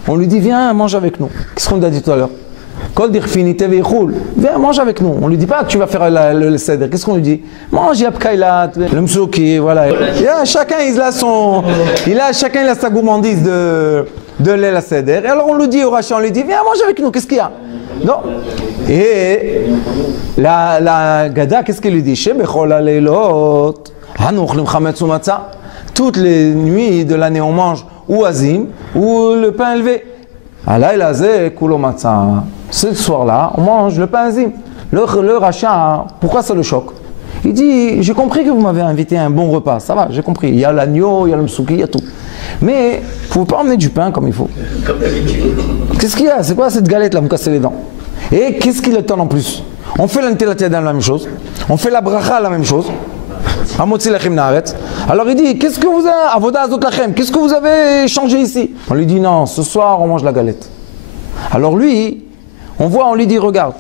on lui dit, viens, mange avec nous. Qu'est-ce qu'on a dit tout à l'heure? Viens, mange avec nous. On lui dit pas que tu vas faire le seder. Qu'est-ce qu'on lui dit? Mange yapkailat, le msouki, voilà. Chacun il a sa gourmandise de lait la seder. Et alors on lui dit au rachat, on lui dit, viens, mange avec nous. Qu'est-ce qu'il y a? Non. Et la Gada, qu'est-ce qu'elle lui dit? Toutes les nuits de l'année, on mange ou azim ou le pain élevé. Ce soir-là, on mange le pain azim. Le rachat, pourquoi ça le choque? Il dit, j'ai compris que vous m'avez invité à un bon repas. Ça va, j'ai compris. Il y a l'agneau, il y a le msouki, il y a tout. Mais vous ne pouvez pas emmener du pain comme il faut. Qu'est-ce qu'il y a? C'est quoi cette galette là? Vous me cassez les dents. Et qu'est-ce qu'il attend en plus? On fait l'antélatia la même chose. On fait la bracha la même chose. Alors il dit, qu'est-ce que vous avez, avoda azot lachem, qu'est-ce que vous avez changé ici? On lui dit, non, ce soir on mange la galette. Alors lui, on lui dit, regarde,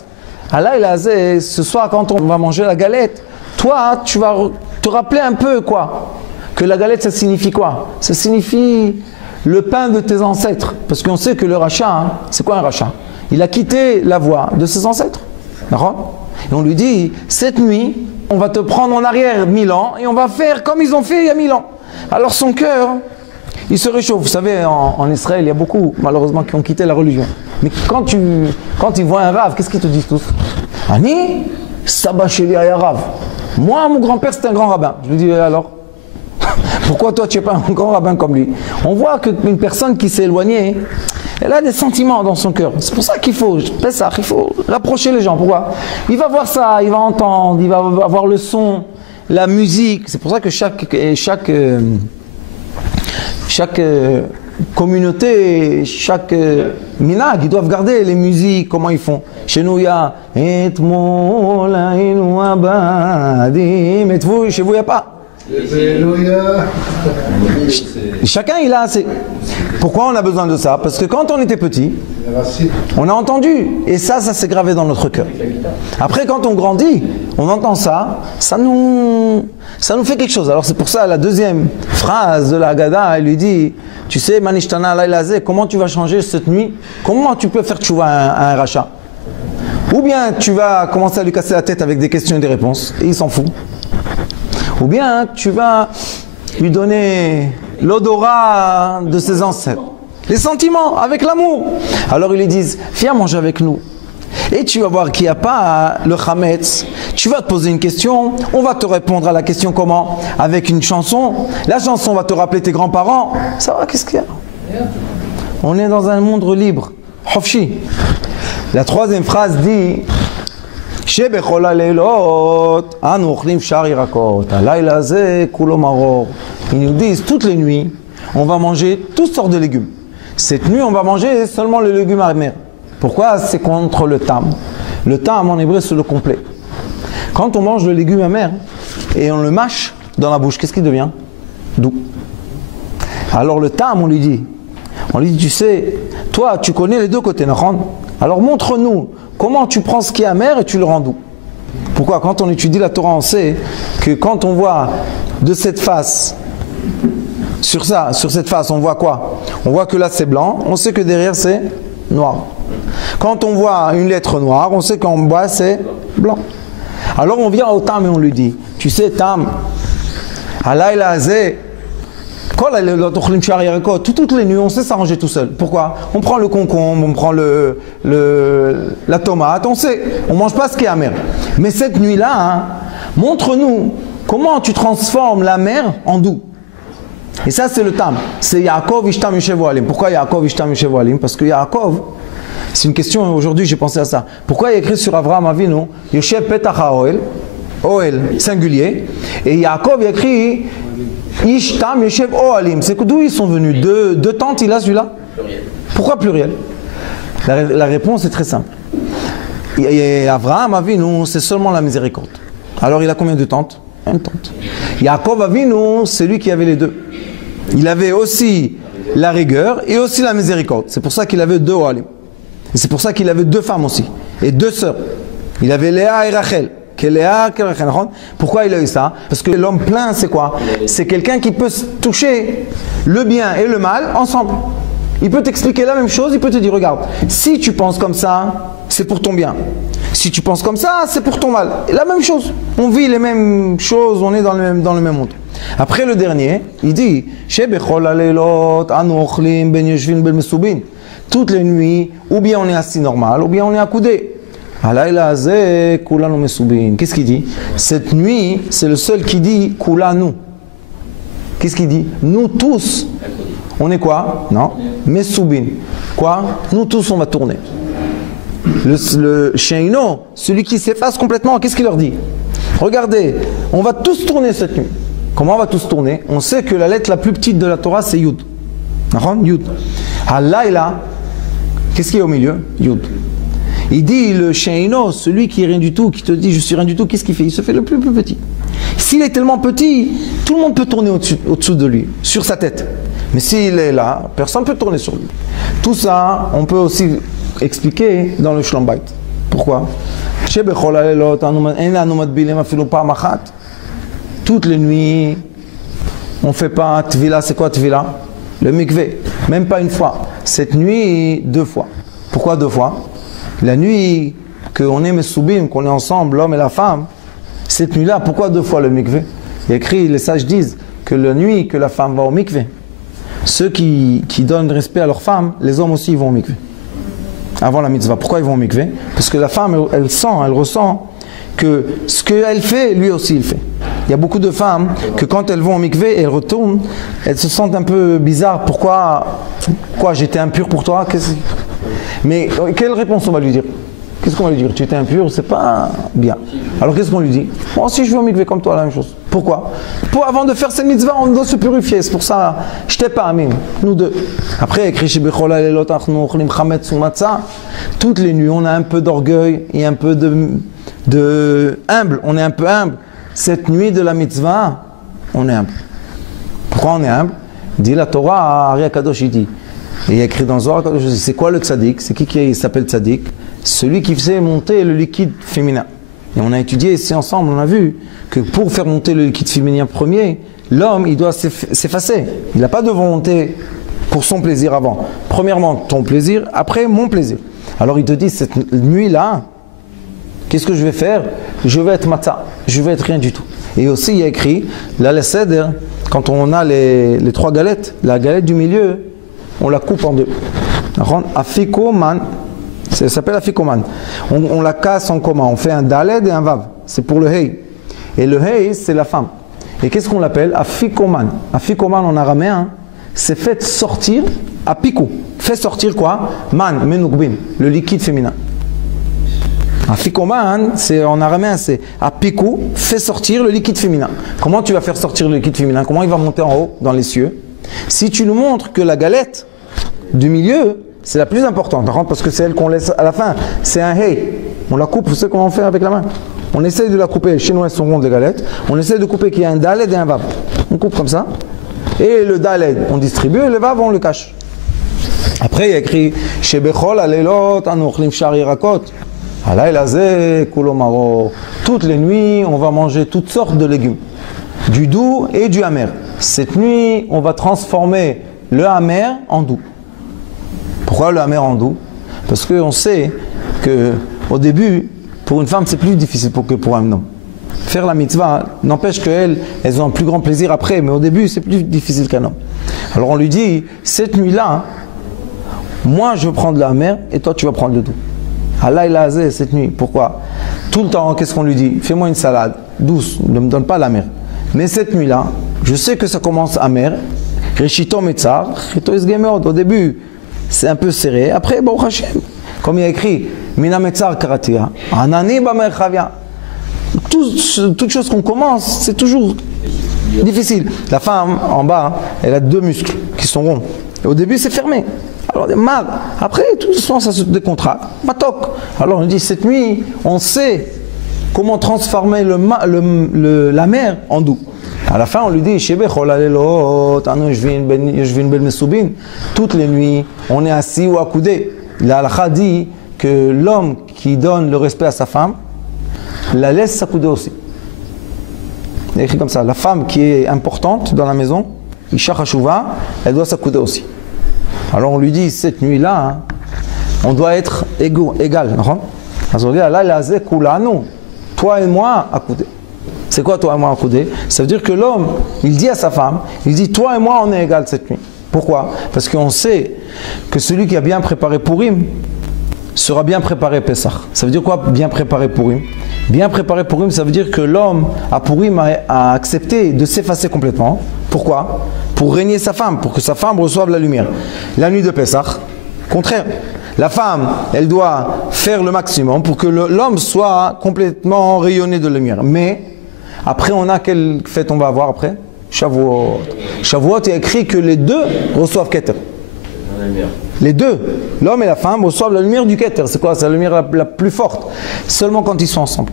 ce soir quand on va manger la galette, toi tu vas te rappeler un peu quoi? Que la galette ça signifie quoi? Ça signifie le pain de tes ancêtres. Parce qu'on sait que le rachat, c'est quoi un rachat? Il a quitté la voie de ses ancêtres. D'accord? Et on lui dit, cette nuit, on va te prendre en arrière 1000 ans et on va faire comme ils ont fait il y a 1000 ans. Alors son cœur, il se réchauffe. Vous savez, en Israël, il y a beaucoup, malheureusement, qui ont quitté la religion. Mais quand ils voient un rave, qu'est-ce qu'ils te disent tous? Ani, Saba Sheli Aya Rav. Moi, mon grand-père, c'était un grand rabbin. Je lui dis, alors pourquoi toi, tu n'es pas un grand rabbin comme lui? On voit qu'une personne qui s'est éloignée, elle a des sentiments dans son cœur. C'est pour ça qu'il faut rapprocher les gens. Pourquoi? Il va voir ça, il va entendre, il va avoir le son, la musique. C'est pour ça que chaque communauté, chaque minag, ils doivent garder les musiques, comment ils font. Chez nous, il y a chez vous, il n'y a pas. Chacun il a assez. Pourquoi on a besoin de ça? Parce que quand on était petit, on a entendu et ça s'est gravé dans notre cœur. Après quand on grandit, on entend ça, ça nous fait quelque chose. Alors c'est pour ça la deuxième phrase de la Haggadah, elle lui dit, tu sais Manishtana Lailazé, comment tu vas changer cette nuit? Comment tu peux faire tchouva à un rachat? Ou bien tu vas commencer à lui casser la tête avec des questions et des réponses, et il s'en fout. Ou bien tu vas lui donner l'odorat de ses ancêtres. Les sentiments, avec l'amour. Alors ils lui disent, viens manger avec nous. Et tu vas voir qu'il n'y a pas le chametz. Tu vas te poser une question, on va te répondre à la question comment? Avec une chanson. La chanson va te rappeler tes grands-parents. Ça va, qu'est-ce qu'il y a? On est dans un monde libre. Hofshi. La troisième phrase dit ils nous disent toutes les nuits, on va manger toutes sortes de légumes. Cette nuit, on va manger seulement les légumes amers. Pourquoi? C'est contre le tam. Le tam en hébreu, c'est le complet. Quand on mange le légume amer et on le mâche dans la bouche, qu'est-ce qui devient? Doux. Alors le tam, on lui dit, tu sais, toi, tu connais les deux côtés, alors montre-nous comment tu prends ce qui est amer et tu le rends doux. Pourquoi? Quand on étudie la Torah, on sait que quand on voit de cette face, sur cette face, on voit quoi? On voit que là c'est blanc, on sait que derrière c'est noir. Quand on voit une lettre noire, on sait qu'en bas c'est blanc. Alors on vient au Tam et on lui dit, tu sais Tam, Alayla Azeh, toutes les nuits, on sait s'arranger tout seul. Pourquoi? On prend le concombre, on prend la tomate, on sait, on ne mange pas ce qui est amer. Mais cette nuit-là, montre-nous comment tu transformes l'amer en doux. Et ça, c'est le tam. C'est Yaakov Ishtam Yoshev Ohalim. Pourquoi Yaakov Ishtam Yoshev Ohalim? Parce que Yaakov, c'est une question, aujourd'hui j'ai pensé à ça. Pourquoi il y a écrit sur Avraham Avinu, Yoshev Petach HaOhel, Oel, singulier, et Yaakov il a écrit Ishtam Yoshev Ohalim. C'est d'où ils sont venus? Deux tentes, il a celui-là? Pluriel. Pourquoi pluriel? La réponse est très simple. Et Avraham Avinu, c'est seulement la miséricorde. Alors il a combien de tentes? Une tente. Yaakov Avinu, c'est lui qui avait les deux. Il avait aussi la rigueur et aussi la miséricorde. C'est pour ça qu'il avait deux Ohalim. Et c'est pour ça qu'il avait deux femmes aussi. Et deux sœurs. Il avait Léa et Rachel. Pourquoi il a eu ça? Parce que l'homme plein, c'est quoi? C'est quelqu'un qui peut toucher le bien et le mal ensemble. Il peut t'expliquer la même chose, il peut te dire, regarde, si tu penses comme ça, c'est pour ton bien. Si tu penses comme ça, c'est pour ton mal. Et la même chose. On vit les mêmes choses, on est dans le même monde. Après le dernier, il dit, toutes les nuits, ou bien on est assis normal, ou bien on est accoudé. Qu'est-ce qu'il dit? Cette nuit, c'est le seul qui dit Kulanu. Qu'est-ce qu'il dit? Nous tous. On est quoi? Non? Mesoubin. Quoi? Nous tous, on va tourner. Le Sheino, celui qui s'efface complètement, qu'est-ce qu'il leur dit? Regardez, on va tous tourner cette nuit. Comment on va tous tourner? On sait que la lettre la plus petite de la Torah, c'est Yud. Yud. Halayla, qu'est-ce qu'il y a au milieu? Yud. Il dit le Sheino, celui qui est rien du tout, qui te dit je suis rien du tout, qu'est-ce qu'il fait? Il se fait le plus petit. S'il est tellement petit, tout le monde peut tourner au-dessous de lui, sur sa tête. Mais s'il est là, personne ne peut tourner sur lui. Tout ça, on peut aussi expliquer dans le Shlom Bayit. Pourquoi? Toutes les nuits, on ne fait pas Tvila. C'est quoi Tvila? Le mikvé. Même pas une fois. Cette nuit, 2 fois. Pourquoi 2 fois? La nuit qu'on est Mesoubim, qu'on est ensemble, l'homme et la femme, cette nuit-là, pourquoi 2 fois le mikvé? Il y a écrit, les sages disent que la nuit que la femme va au mikvé, ceux qui donnent respect à leur femme, les hommes aussi ils vont au mikvé. Avant la mitzvah. Pourquoi ils vont au mikvé? Parce que la femme, elle ressent que ce qu'elle fait, lui aussi il fait. Il y a beaucoup de femmes que quand elles vont au mikvé et elles retournent, elles se sentent un peu bizarres. Pourquoi j'étais impur pour toi? Mais quelle réponse on va lui dire? Qu'est-ce qu'on va lui dire? Tu étais impur, c'est pas bien. Alors qu'est-ce qu'on lui dit? Moi aussi je vais au mikvé comme toi, la même chose. Pourquoi? Avant de faire cette mitzvah, on doit se purifier. C'est pour ça, je t'ai pas amis, nous deux. Après, toutes les nuits, on a un peu d'orgueil et un peu de humble. On est un peu humble. Cette nuit de la mitzvah, on est humble. Pourquoi on est humble? Dit la Torah, Ari Akadosh, il dit. Et il y a écrit dans Zohar, c'est quoi le tzaddik? C'est qui s'appelle tzaddik? Celui qui faisait monter le liquide féminin. Et on a étudié ici ensemble, on a vu que pour faire monter le liquide féminin premier, l'homme, il doit s'effacer. Il n'a pas de volonté pour son plaisir avant. Premièrement, ton plaisir, après mon plaisir. Alors il te dit, cette nuit-là, qu'est-ce que je vais faire? Je vais être matzah, je vais être rien du tout. Et aussi il y a écrit, là le seder, quand on a les 3 galettes, la galette du milieu, on la coupe en 2. Afikoman, ça s'appelle afikoman. On la casse en comment? On fait un daled et un vav. C'est pour le hei. Et le hei, c'est la femme. Et qu'est-ce qu'on l'appelle? Afikoman. Afikoman en araméen, c'est fait sortir, apikou. Fait sortir quoi? Man, menukbin, le liquide féminin. Afikoman, c'est en araméen, c'est apikou, fait sortir le liquide féminin. Comment tu vas faire sortir le liquide féminin? Comment il va monter en haut dans les cieux? Si tu nous montres que la galette du milieu, c'est la plus importante, parce que c'est elle qu'on laisse à la fin. C'est un hey. On la coupe, vous savez comment on fait avec la main? On essaie de la couper, chez nous elles sont rondes les galettes. On essaie de couper qu'il y a un daled et un vav. On coupe comme ça. Et le daled, on distribue, et le vav, on le cache. Après, il y a écrit Shebechol alelot anochlim shar yirakot. Alaylaze kulomaro. Toutes les nuits, on va manger toutes sortes de légumes, du doux et du amer. Cette nuit, on va transformer le amer en doux. Pourquoi le amer en doux? Parce qu'on sait qu'au début, pour une femme, c'est plus difficile que pour un homme. Faire la mitzvah n'empêche qu'elles ont un plus grand plaisir après, mais au début, c'est plus difficile qu'un homme. Alors on lui dit, cette nuit-là, moi je veux prendre le amer et toi tu vas prendre le doux. Allah il a azé cette nuit. Pourquoi? Tout le temps, qu'est-ce qu'on lui dit? Fais-moi une salade douce, ne me donne pas l'amer. Mais cette nuit-là, je sais que ça commence amer. Reshito metzar, reshito esgemeod. Au début, c'est un peu serré. Après, bon, Hashem, comme il y a écrit, mina metzar karatia, anani bamerchavia. Toute chose qu'on commence, c'est toujours difficile. La femme, en bas, elle a 2 muscles qui sont ronds. Et au début, c'est fermé. Alors, mal. Après, tout doucement, ça se décontracte. Matok. Alors, on dit, cette nuit, on sait comment transformer la mer en doux. À la fin, on lui dit, toutes les nuits, on est assis ou accoudé. La halakha dit que l'homme qui donne le respect à sa femme, la laisse s'accouder aussi. Il est écrit comme ça, la femme qui est importante dans la maison, Isha Chashuva, elle doit s'accouder aussi. Alors on lui dit, cette nuit-là, hein, on doit être égal. Alors on dit, toi et moi, accoudés. C'est quoi toi et moi accoudés? Ça veut dire que l'homme, il dit à sa femme, il dit, toi et moi, on est égal cette nuit. Pourquoi? Parce qu'on sait que celui qui a bien préparé Purim sera bien préparé Pessah. Ça veut dire quoi, bien préparé Purim? Bien préparé Purim, ça veut dire que l'homme à Purim a accepté de s'effacer complètement. Pourquoi? Pour régner sa femme, pour que sa femme reçoive la lumière. La nuit de Pessah, contraire. La femme, elle doit faire le maximum pour que l'homme soit complètement rayonné de lumière. Mais, après, on a quelle fête on va avoir après? Shavuot. Shavuot, il y a écrit que les deux reçoivent Keter. Les deux, l'homme et la femme, reçoivent la lumière du Keter. C'est quoi? C'est la lumière la plus forte. Seulement quand ils sont ensemble.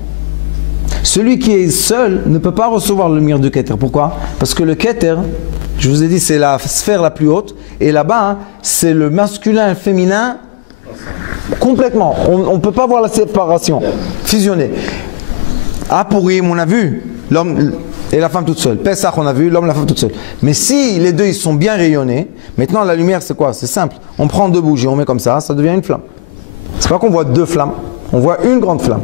Celui qui est seul ne peut pas recevoir la lumière du Keter. Pourquoi? Parce que le Keter, je vous ai dit, c'est la sphère la plus haute. Et là-bas, hein, c'est le masculin et le féminin complètement. On ne peut pas voir la séparation, fusionner. À Purim, on a vu l'homme et la femme toute seule. Pessah, on a vu l'homme et la femme toute seule. Mais si les deux ils sont bien rayonnés, maintenant la lumière c'est quoi? C'est simple. On prend 2 bougies, on met comme ça devient une flamme. C'est pas qu'on voit 2 flammes, on voit une grande flamme.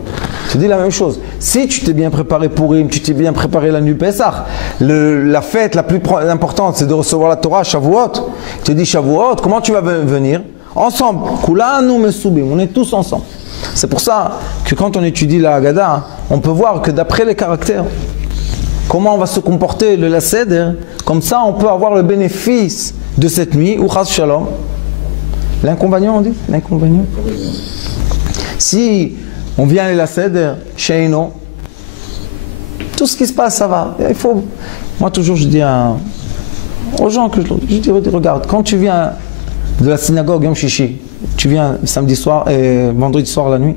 Je dis la même chose. Si tu t'es bien préparé pour Purim, tu t'es bien préparé la nuit Pessah, la fête la plus importante c'est de recevoir la Torah, Shavuot. Tu te dis Shavuot, comment tu vas venir? Ensemble. Kulanu mesubim, on est tous ensemble. C'est pour ça que quand on étudie la Haggadah, on peut voir que d'après les caractères, comment on va se comporter le Seder, comme ça on peut avoir le bénéfice de cette nuit, ou Chas Shalom. L'inconvénient, on dit? L'inconvénient. Si on vient à Seder, Sheino, tout ce qui se passe, ça va. Il faut. Moi, toujours, je dis aux gens que je dis, regarde, quand tu viens de la synagogue Yom Shishi, tu viens samedi soir et vendredi soir la nuit,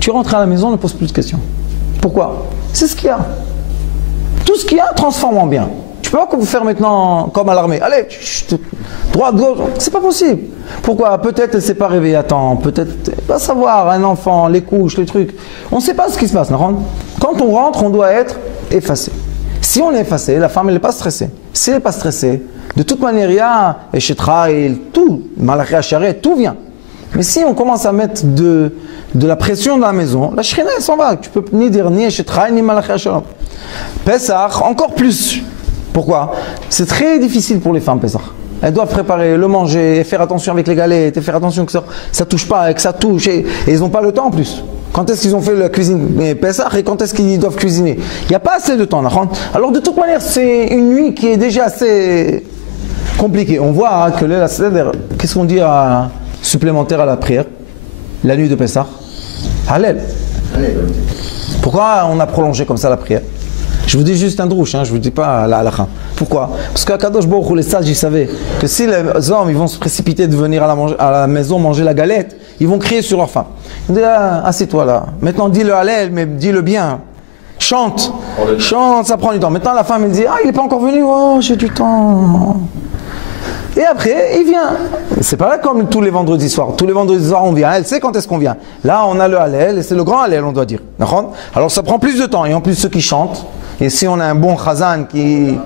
tu rentres à la maison, ne pose plus de questions. Pourquoi? C'est ce qu'il y a. Tout ce qu'il y a, transforme en bien. Tu peux pas vous faire maintenant comme à l'armée. Allez, droite, gauche, c'est pas possible. Pourquoi? Peut-être elle ne s'est pas réveillée à temps, peut-être, va savoir, un enfant, les couches, les trucs. On ne sait pas ce qui se passe. Quand on rentre, on doit être effacé. Si on est effacé, la femme elle n'est pas stressée. Si elle n'est pas stressée, de toute manière, il y a Eshetra et tout, Malachi Hacharet, tout vient. Mais si on commence à mettre de la pression dans la maison, la Shekhinah elle s'en va. Tu peux ni dire ni Eshetrai ni Malachi Shalom. Pesach, encore plus. Pourquoi? C'est très difficile pour les femmes, Pesach. Elles doivent préparer, le manger, et faire attention avec les galettes, et faire attention que ça ne touche pas, que ça touche. Et ils n'ont pas le temps en plus. Quand est-ce qu'ils ont fait la cuisine Pesach et quand est-ce qu'ils doivent cuisiner? Il n'y a pas assez de temps. Alors de toute manière, c'est une nuit qui est déjà assez compliquée. On voit que là, qu'est-ce qu'on dit supplémentaire à la prière? La nuit de Pesach? Hallel. Pourquoi on a prolongé comme ça la prière? Je vous dis juste un drouche, je ne vous dis pas la halakha. Pourquoi? Parce qu'à Kadosh Baruch Hu, les sages, ils savaient que si les hommes ils vont se précipiter de venir à la maison manger la galette, ils vont crier sur leur femme. Ils disent, assieds-toi là. Maintenant, dis le Hallel, mais dis-le bien. Chante. Chante, ça prend du temps. Maintenant, la femme, elle dit, il n'est pas encore venu. Oh, j'ai du temps. Et après, il vient. C'est pas là comme tous les vendredis soirs. Tous les vendredis soirs, on vient. Elle sait quand est-ce qu'on vient. Là, on a le Hallel, et c'est le grand Hallel, on doit dire. Alors, ça prend plus de temps. Et en plus, ceux qui chantent, et si on a un bon chazan qui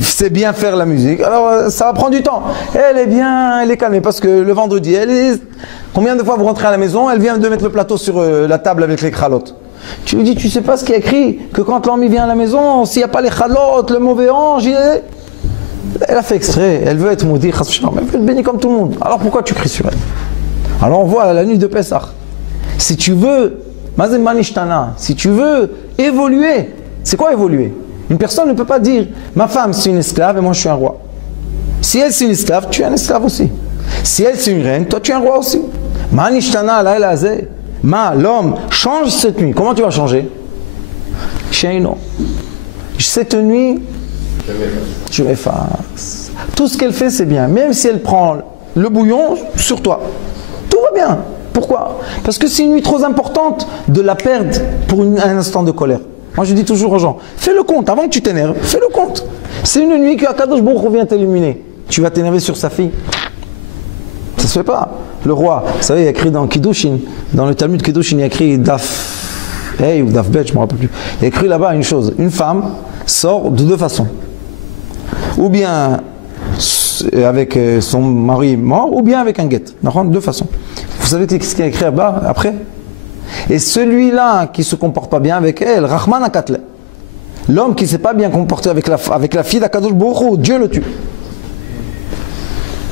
sait bien faire la musique, alors ça va prendre du temps. Elle est bien, elle est calmée, parce que le vendredi, combien de fois vous rentrez à la maison, elle vient de mettre le plateau sur la table avec les chalotes. Tu lui dis, tu sais pas ce qu'il y a écrit, que quand l'homme vient à la maison, s'il n'y a pas les chalotes, le mauvais ange, elle a fait exprès, elle veut être maudite, elle veut être bénie comme tout le monde. Alors pourquoi tu cries sur elle? Alors on voit la nuit de Pesach. Si tu veux, Mazem Manishtana, si tu veux évoluer, c'est quoi évoluer? Une personne ne peut pas dire, ma femme c'est une esclave et moi je suis un roi. Si elle c'est une esclave, tu es un esclave aussi. Si elle c'est une reine, toi tu es un roi aussi. Manishtana, la elazé. L'homme, change cette nuit. Comment tu vas changer? Sheino. Cette nuit, je m'efface. Tout ce qu'elle fait, c'est bien. Même si elle prend le bouillon sur toi, tout va bien. Pourquoi? Parce que c'est une nuit trop importante de la perdre pour un instant de colère. Moi, je dis toujours aux gens, fais le compte. Avant que tu t'énerves, fais le compte. C'est une nuit que Akadosh Baruch Hu vient t'illuminer. Tu vas t'énerver sur sa fille. Ça se fait pas. Le roi, vous savez, il y a écrit dans Kiddushin, dans le Talmud Kiddushin, il y a écrit Daf Hey ou Daf Bet, je ne me rappelle plus. Il y a écrit là-bas une chose. Une femme sort de deux façons. Ou bien avec son mari mort, ou bien avec un guet. Deux façons. Vous savez ce qu'il y a écrit là-bas après? Et celui-là qui ne se comporte pas bien avec elle, Rahman Akatle. L'homme qui ne s'est pas bien comporté avec la fille d'Akadosh Baruch Hu, Dieu le tue.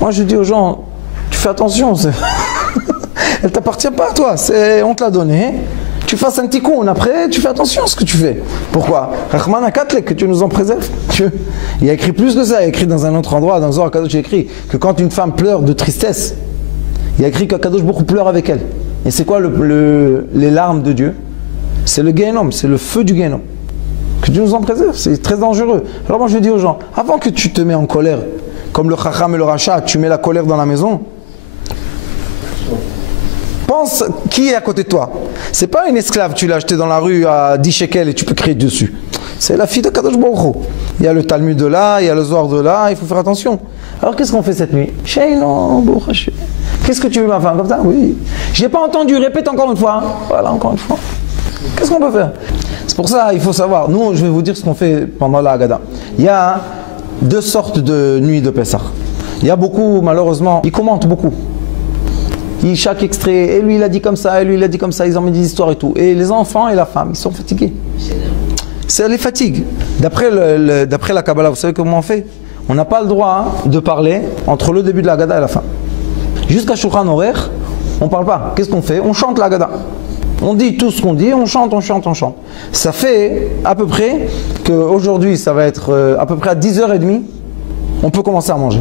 Moi je dis aux gens, tu fais attention, elle ne t'appartient pas à toi, on te l'a donné, tu fasses un tikkun, après tu fais attention à ce que tu fais. Pourquoi? Rahman Akatle, que tu nous en préserves. Il y a écrit plus que ça, il y a écrit dans un autre endroit, dans Zohar Kadosh, il y a écrit que quand une femme pleure de tristesse, il y a écrit qu'Akadosh Baruch Hu pleure avec elle. Et c'est quoi les larmes de Dieu? C'est le Gehenom, c'est le feu du Gehenom. Que Dieu nous en préserve, c'est très dangereux. Alors moi je dis aux gens, avant que tu te mets en colère, comme le Chacham et le Racha, tu mets la colère dans la maison, pense qui est à côté de toi. C'est pas une esclave, tu l'as achetée dans la rue à 10 shekels et tu peux crier dessus. C'est la fille de Kadosh Baruch Hu. Il y a le Talmud de là, il y a le Zohar de là, il faut faire attention. Alors qu'est-ce qu'on fait cette nuit? Qu'est-ce que tu veux ma femme comme ça? Oui. Je n'ai pas entendu, répète encore une fois. Voilà, encore une fois. Qu'est-ce qu'on peut faire? C'est pour ça, il faut savoir. Nous, je vais vous dire ce qu'on fait pendant la Haggadah. Il y a deux sortes de nuits de Pessah. Il y a beaucoup, malheureusement, ils commentent beaucoup. Chaque extrait, et lui il a dit comme ça, et lui il a dit comme ça, ils en mettent des histoires et tout. Et les enfants et la femme, ils sont fatigués. Ça les fatigue. D'après la Kabbalah, vous savez comment on fait? On n'a pas le droit de parler entre le début de la Haggadah et la fin. Jusqu'à Shulchan Aruch, on ne parle pas. Qu'est-ce qu'on fait? On chante la Haggadah. On dit tout ce qu'on dit, on chante, on chante, on chante. Ça fait à peu près qu'aujourd'hui, ça va être à peu près à 10h30, on peut commencer à manger.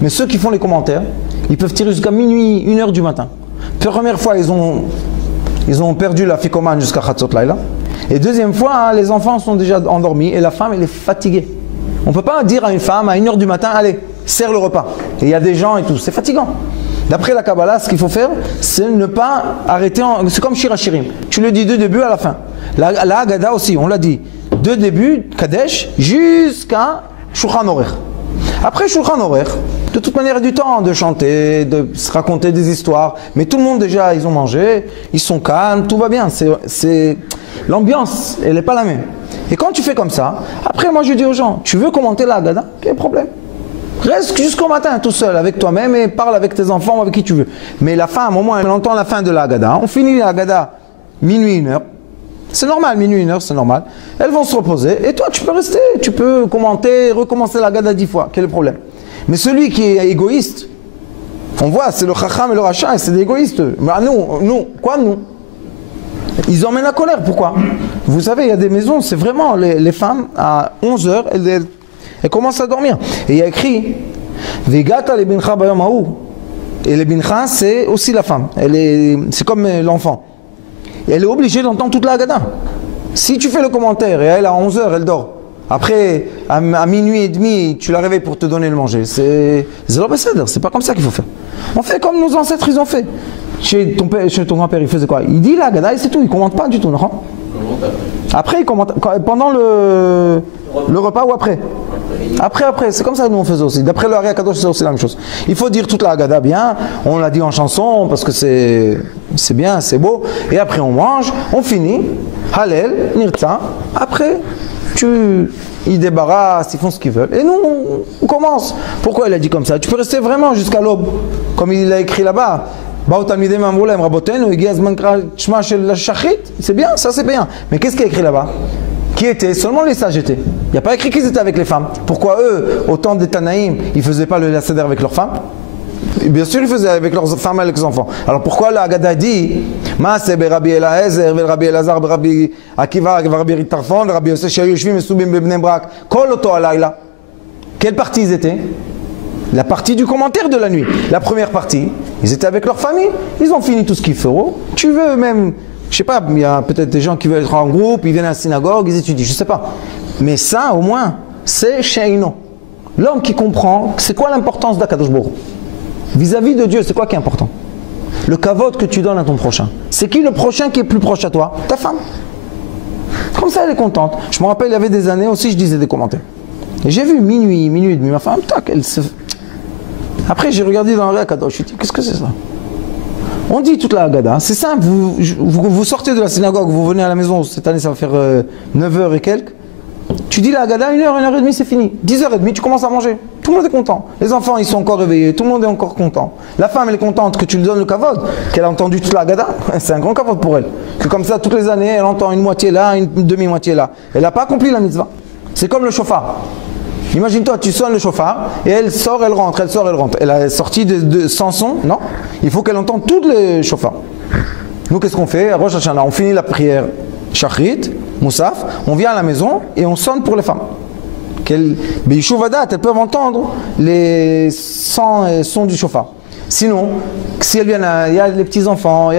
Mais ceux qui font les commentaires, ils peuvent tirer jusqu'à minuit, 1h du matin. Première fois, ils ont perdu la ficomane jusqu'à Chatzot Laila. Et deuxième fois, les enfants sont déjà endormis et la femme, elle est fatiguée. On ne peut pas dire à une femme à 1h du matin, allez, serre le repas. Et il y a des gens et tout, c'est fatigant. D'après la Kabbalah, ce qu'il faut faire, c'est ne pas arrêter, c'est comme Shirachirim. Tu le dis de début à la fin. La Haggadah aussi, on l'a dit. De début, Kadesh, jusqu'à Shulchan Aruch. Après Shulchan Aruch, de toute manière, il y a du temps de chanter, de se raconter des histoires. Mais tout le monde déjà, ils ont mangé, ils sont calmes, tout va bien. L'ambiance, elle n'est pas la même. Et quand tu fais comme ça, après moi je dis aux gens, tu veux commenter la Haggadah? Quel problème? Reste jusqu'au matin tout seul avec toi-même et parle avec tes enfants ou avec qui tu veux. Mais la femme, au moins, elle entend la fin de la Haggadah. On finit la Haggadah minuit, 1h. C'est normal, minuit, 1h, c'est normal. Elles vont se reposer et toi, tu peux rester. Tu peux commenter, recommencer la Haggadah 10 fois. Quel est le problème? Mais celui qui est égoïste, on voit, c'est le Chacham et le Racha, et c'est des égoïstes. Bah, nous, ils emmènent la colère. Pourquoi? Vous savez, il y a des maisons, c'est vraiment les femmes, à 11h, elles commencent à dormir. Et il y a écrit Vegata le bincha bayom haou. Et le bincha, c'est aussi la femme. C'est comme l'enfant. Elle est obligée d'entendre toute la Haggadah. Si tu fais le commentaire et elle, à 11h, elle dort. Après, à minuit et demi, tu la réveilles pour te donner le manger. C'est pas comme ça qu'il faut faire. On fait comme nos ancêtres, ils ont fait. Chez ton grand-père, il faisait quoi? Il dit la Haggadah et c'est tout, il ne commente pas du tout, non? Après, il commente. Pendant le repas ou après? Après, c'est comme ça que nous on faisait aussi. D'après le Ari Akadosh, c'est aussi la même chose. Il faut dire toute la Haggadah bien, on l'a dit en chanson parce que c'est bien, c'est beau. Et après on mange, on finit, Hallel, Nirtza. Après, ils débarrassent, ils font ce qu'ils veulent. Et nous, on commence. Pourquoi il a dit comme ça? Tu peux rester vraiment jusqu'à l'aube, comme il a écrit là-bas. C'est bien, ça c'est bien. Mais qu'est-ce qu'il a écrit là-bas? Qui était? Seulement les sages étaient. Il n'y a pas écrit qu'ils étaient avec les femmes. Pourquoi eux, autant des Tanaïm, ils ne faisaient pas le Seder avec leurs femmes? Et bien sûr, ils faisaient avec leurs femmes et avec leurs enfants. Alors pourquoi la Haggadah dit Maaseh Rabbi Eliezer, Rabbi Elazar, Rabbi Akiva, Rabbi Ritarfon, Rabbi Yosef Shayushvim et Soubim Bebnei Brak, Kol Oto Alayla. Quelle partie ils étaient? La partie du commentaire de la nuit. La première partie, ils étaient avec leur famille, ils ont fini tout ce qu'il faut. Tu veux même, je sais pas, il y a peut-être des gens qui veulent être en groupe, ils viennent à la synagogue, ils étudient, je sais pas. Mais ça, au moins, c'est Sheino. L'homme qui comprend, c'est quoi l'importance d'Akadosh Baruch Hu? Vis-à-vis de Dieu, c'est quoi qui est important? Le kavod que tu donnes à ton prochain. C'est qui le prochain qui est plus proche à toi? Ta femme. Comme ça, elle est contente. Je me rappelle, il y avait des années aussi, je disais des commentaires. Et j'ai vu minuit et demi, ma femme, tac, elle se... Après, j'ai regardé dans le Haggadah, je me suis dit, qu'est-ce que c'est ça? On dit toute la Haggadah, c'est simple, vous sortez de la synagogue, vous venez à la maison, cette année ça va faire 9h et quelques. Tu dis la Haggadah, 1h30, c'est fini. 10h30, tu commences à manger. Tout le monde est content. Les enfants, ils sont encore réveillés, tout le monde est encore content. La femme, elle est contente que tu lui donnes le kavod, qu'elle a entendu toute la Haggadah. C'est un grand kavod pour elle. Que comme ça, toutes les années, elle entend une moitié là, une demi-moitié là. Elle n'a pas accompli la mitzvah. C'est comme le chauffard. Imagine-toi, tu sonnes le chauffard et elle sort, elle rentre, elle sort, elle rentre. Elle a sorti sans son, non? Il faut qu'elle entende tous les chauffards. Nous, qu'est-ce qu'on fait? À Rosh Hashanah, on finit la prière Shachrit, Moussaf, on vient à la maison et on sonne pour les femmes. Elles peuvent entendre les sons du chauffard. Sinon, si elles viennent, il y a les petits-enfants,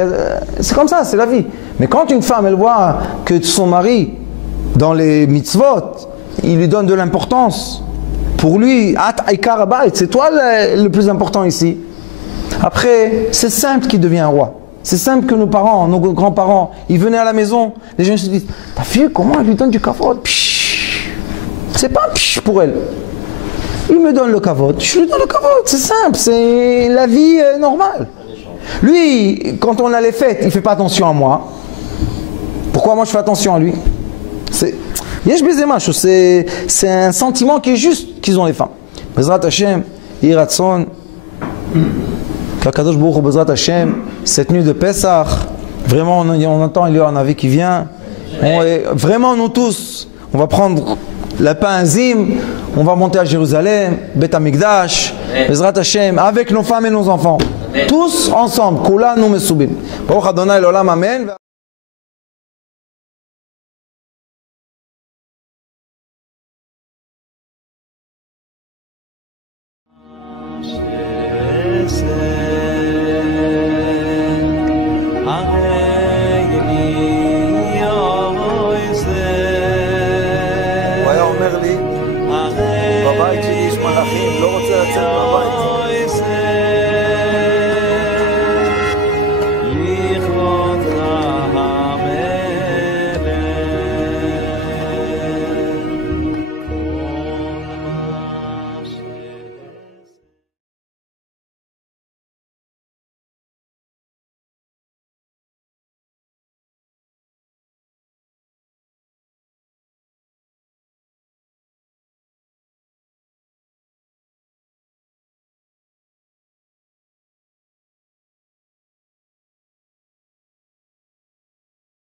c'est comme ça, c'est la vie. Mais quand une femme, elle voit que son mari, dans les mitzvot, il lui donne de l'importance. Pour lui, c'est toi le plus important ici. Après, c'est simple qu'il devient un roi. C'est simple que nos parents, nos grands-parents, ils venaient à la maison, les gens se disent, ta fille, comment elle lui donne du kavod? C'est pas un pour elle. Il me donne le kavod, je lui donne le kavod, c'est simple, c'est la vie normale. Lui, quand on a les fêtes, il ne fait pas attention à moi. Pourquoi moi je fais attention à lui? C'est un sentiment qui est juste qu'ils ont les femmes. Bezrat Hashem, Iratson, Kakadosh Baruch Hu, Bezrat Hashem, cette nuit de Pessah, vraiment on entend, il y a un avis qui vient. Vraiment nous tous, on va prendre le pain Zim, on va monter à Jérusalem, Bet Amikdash, Bezrat Hashem, avec nos femmes et nos enfants. Tous ensemble, Kula nous mesubim. Baruch Adonai l'olam, amen.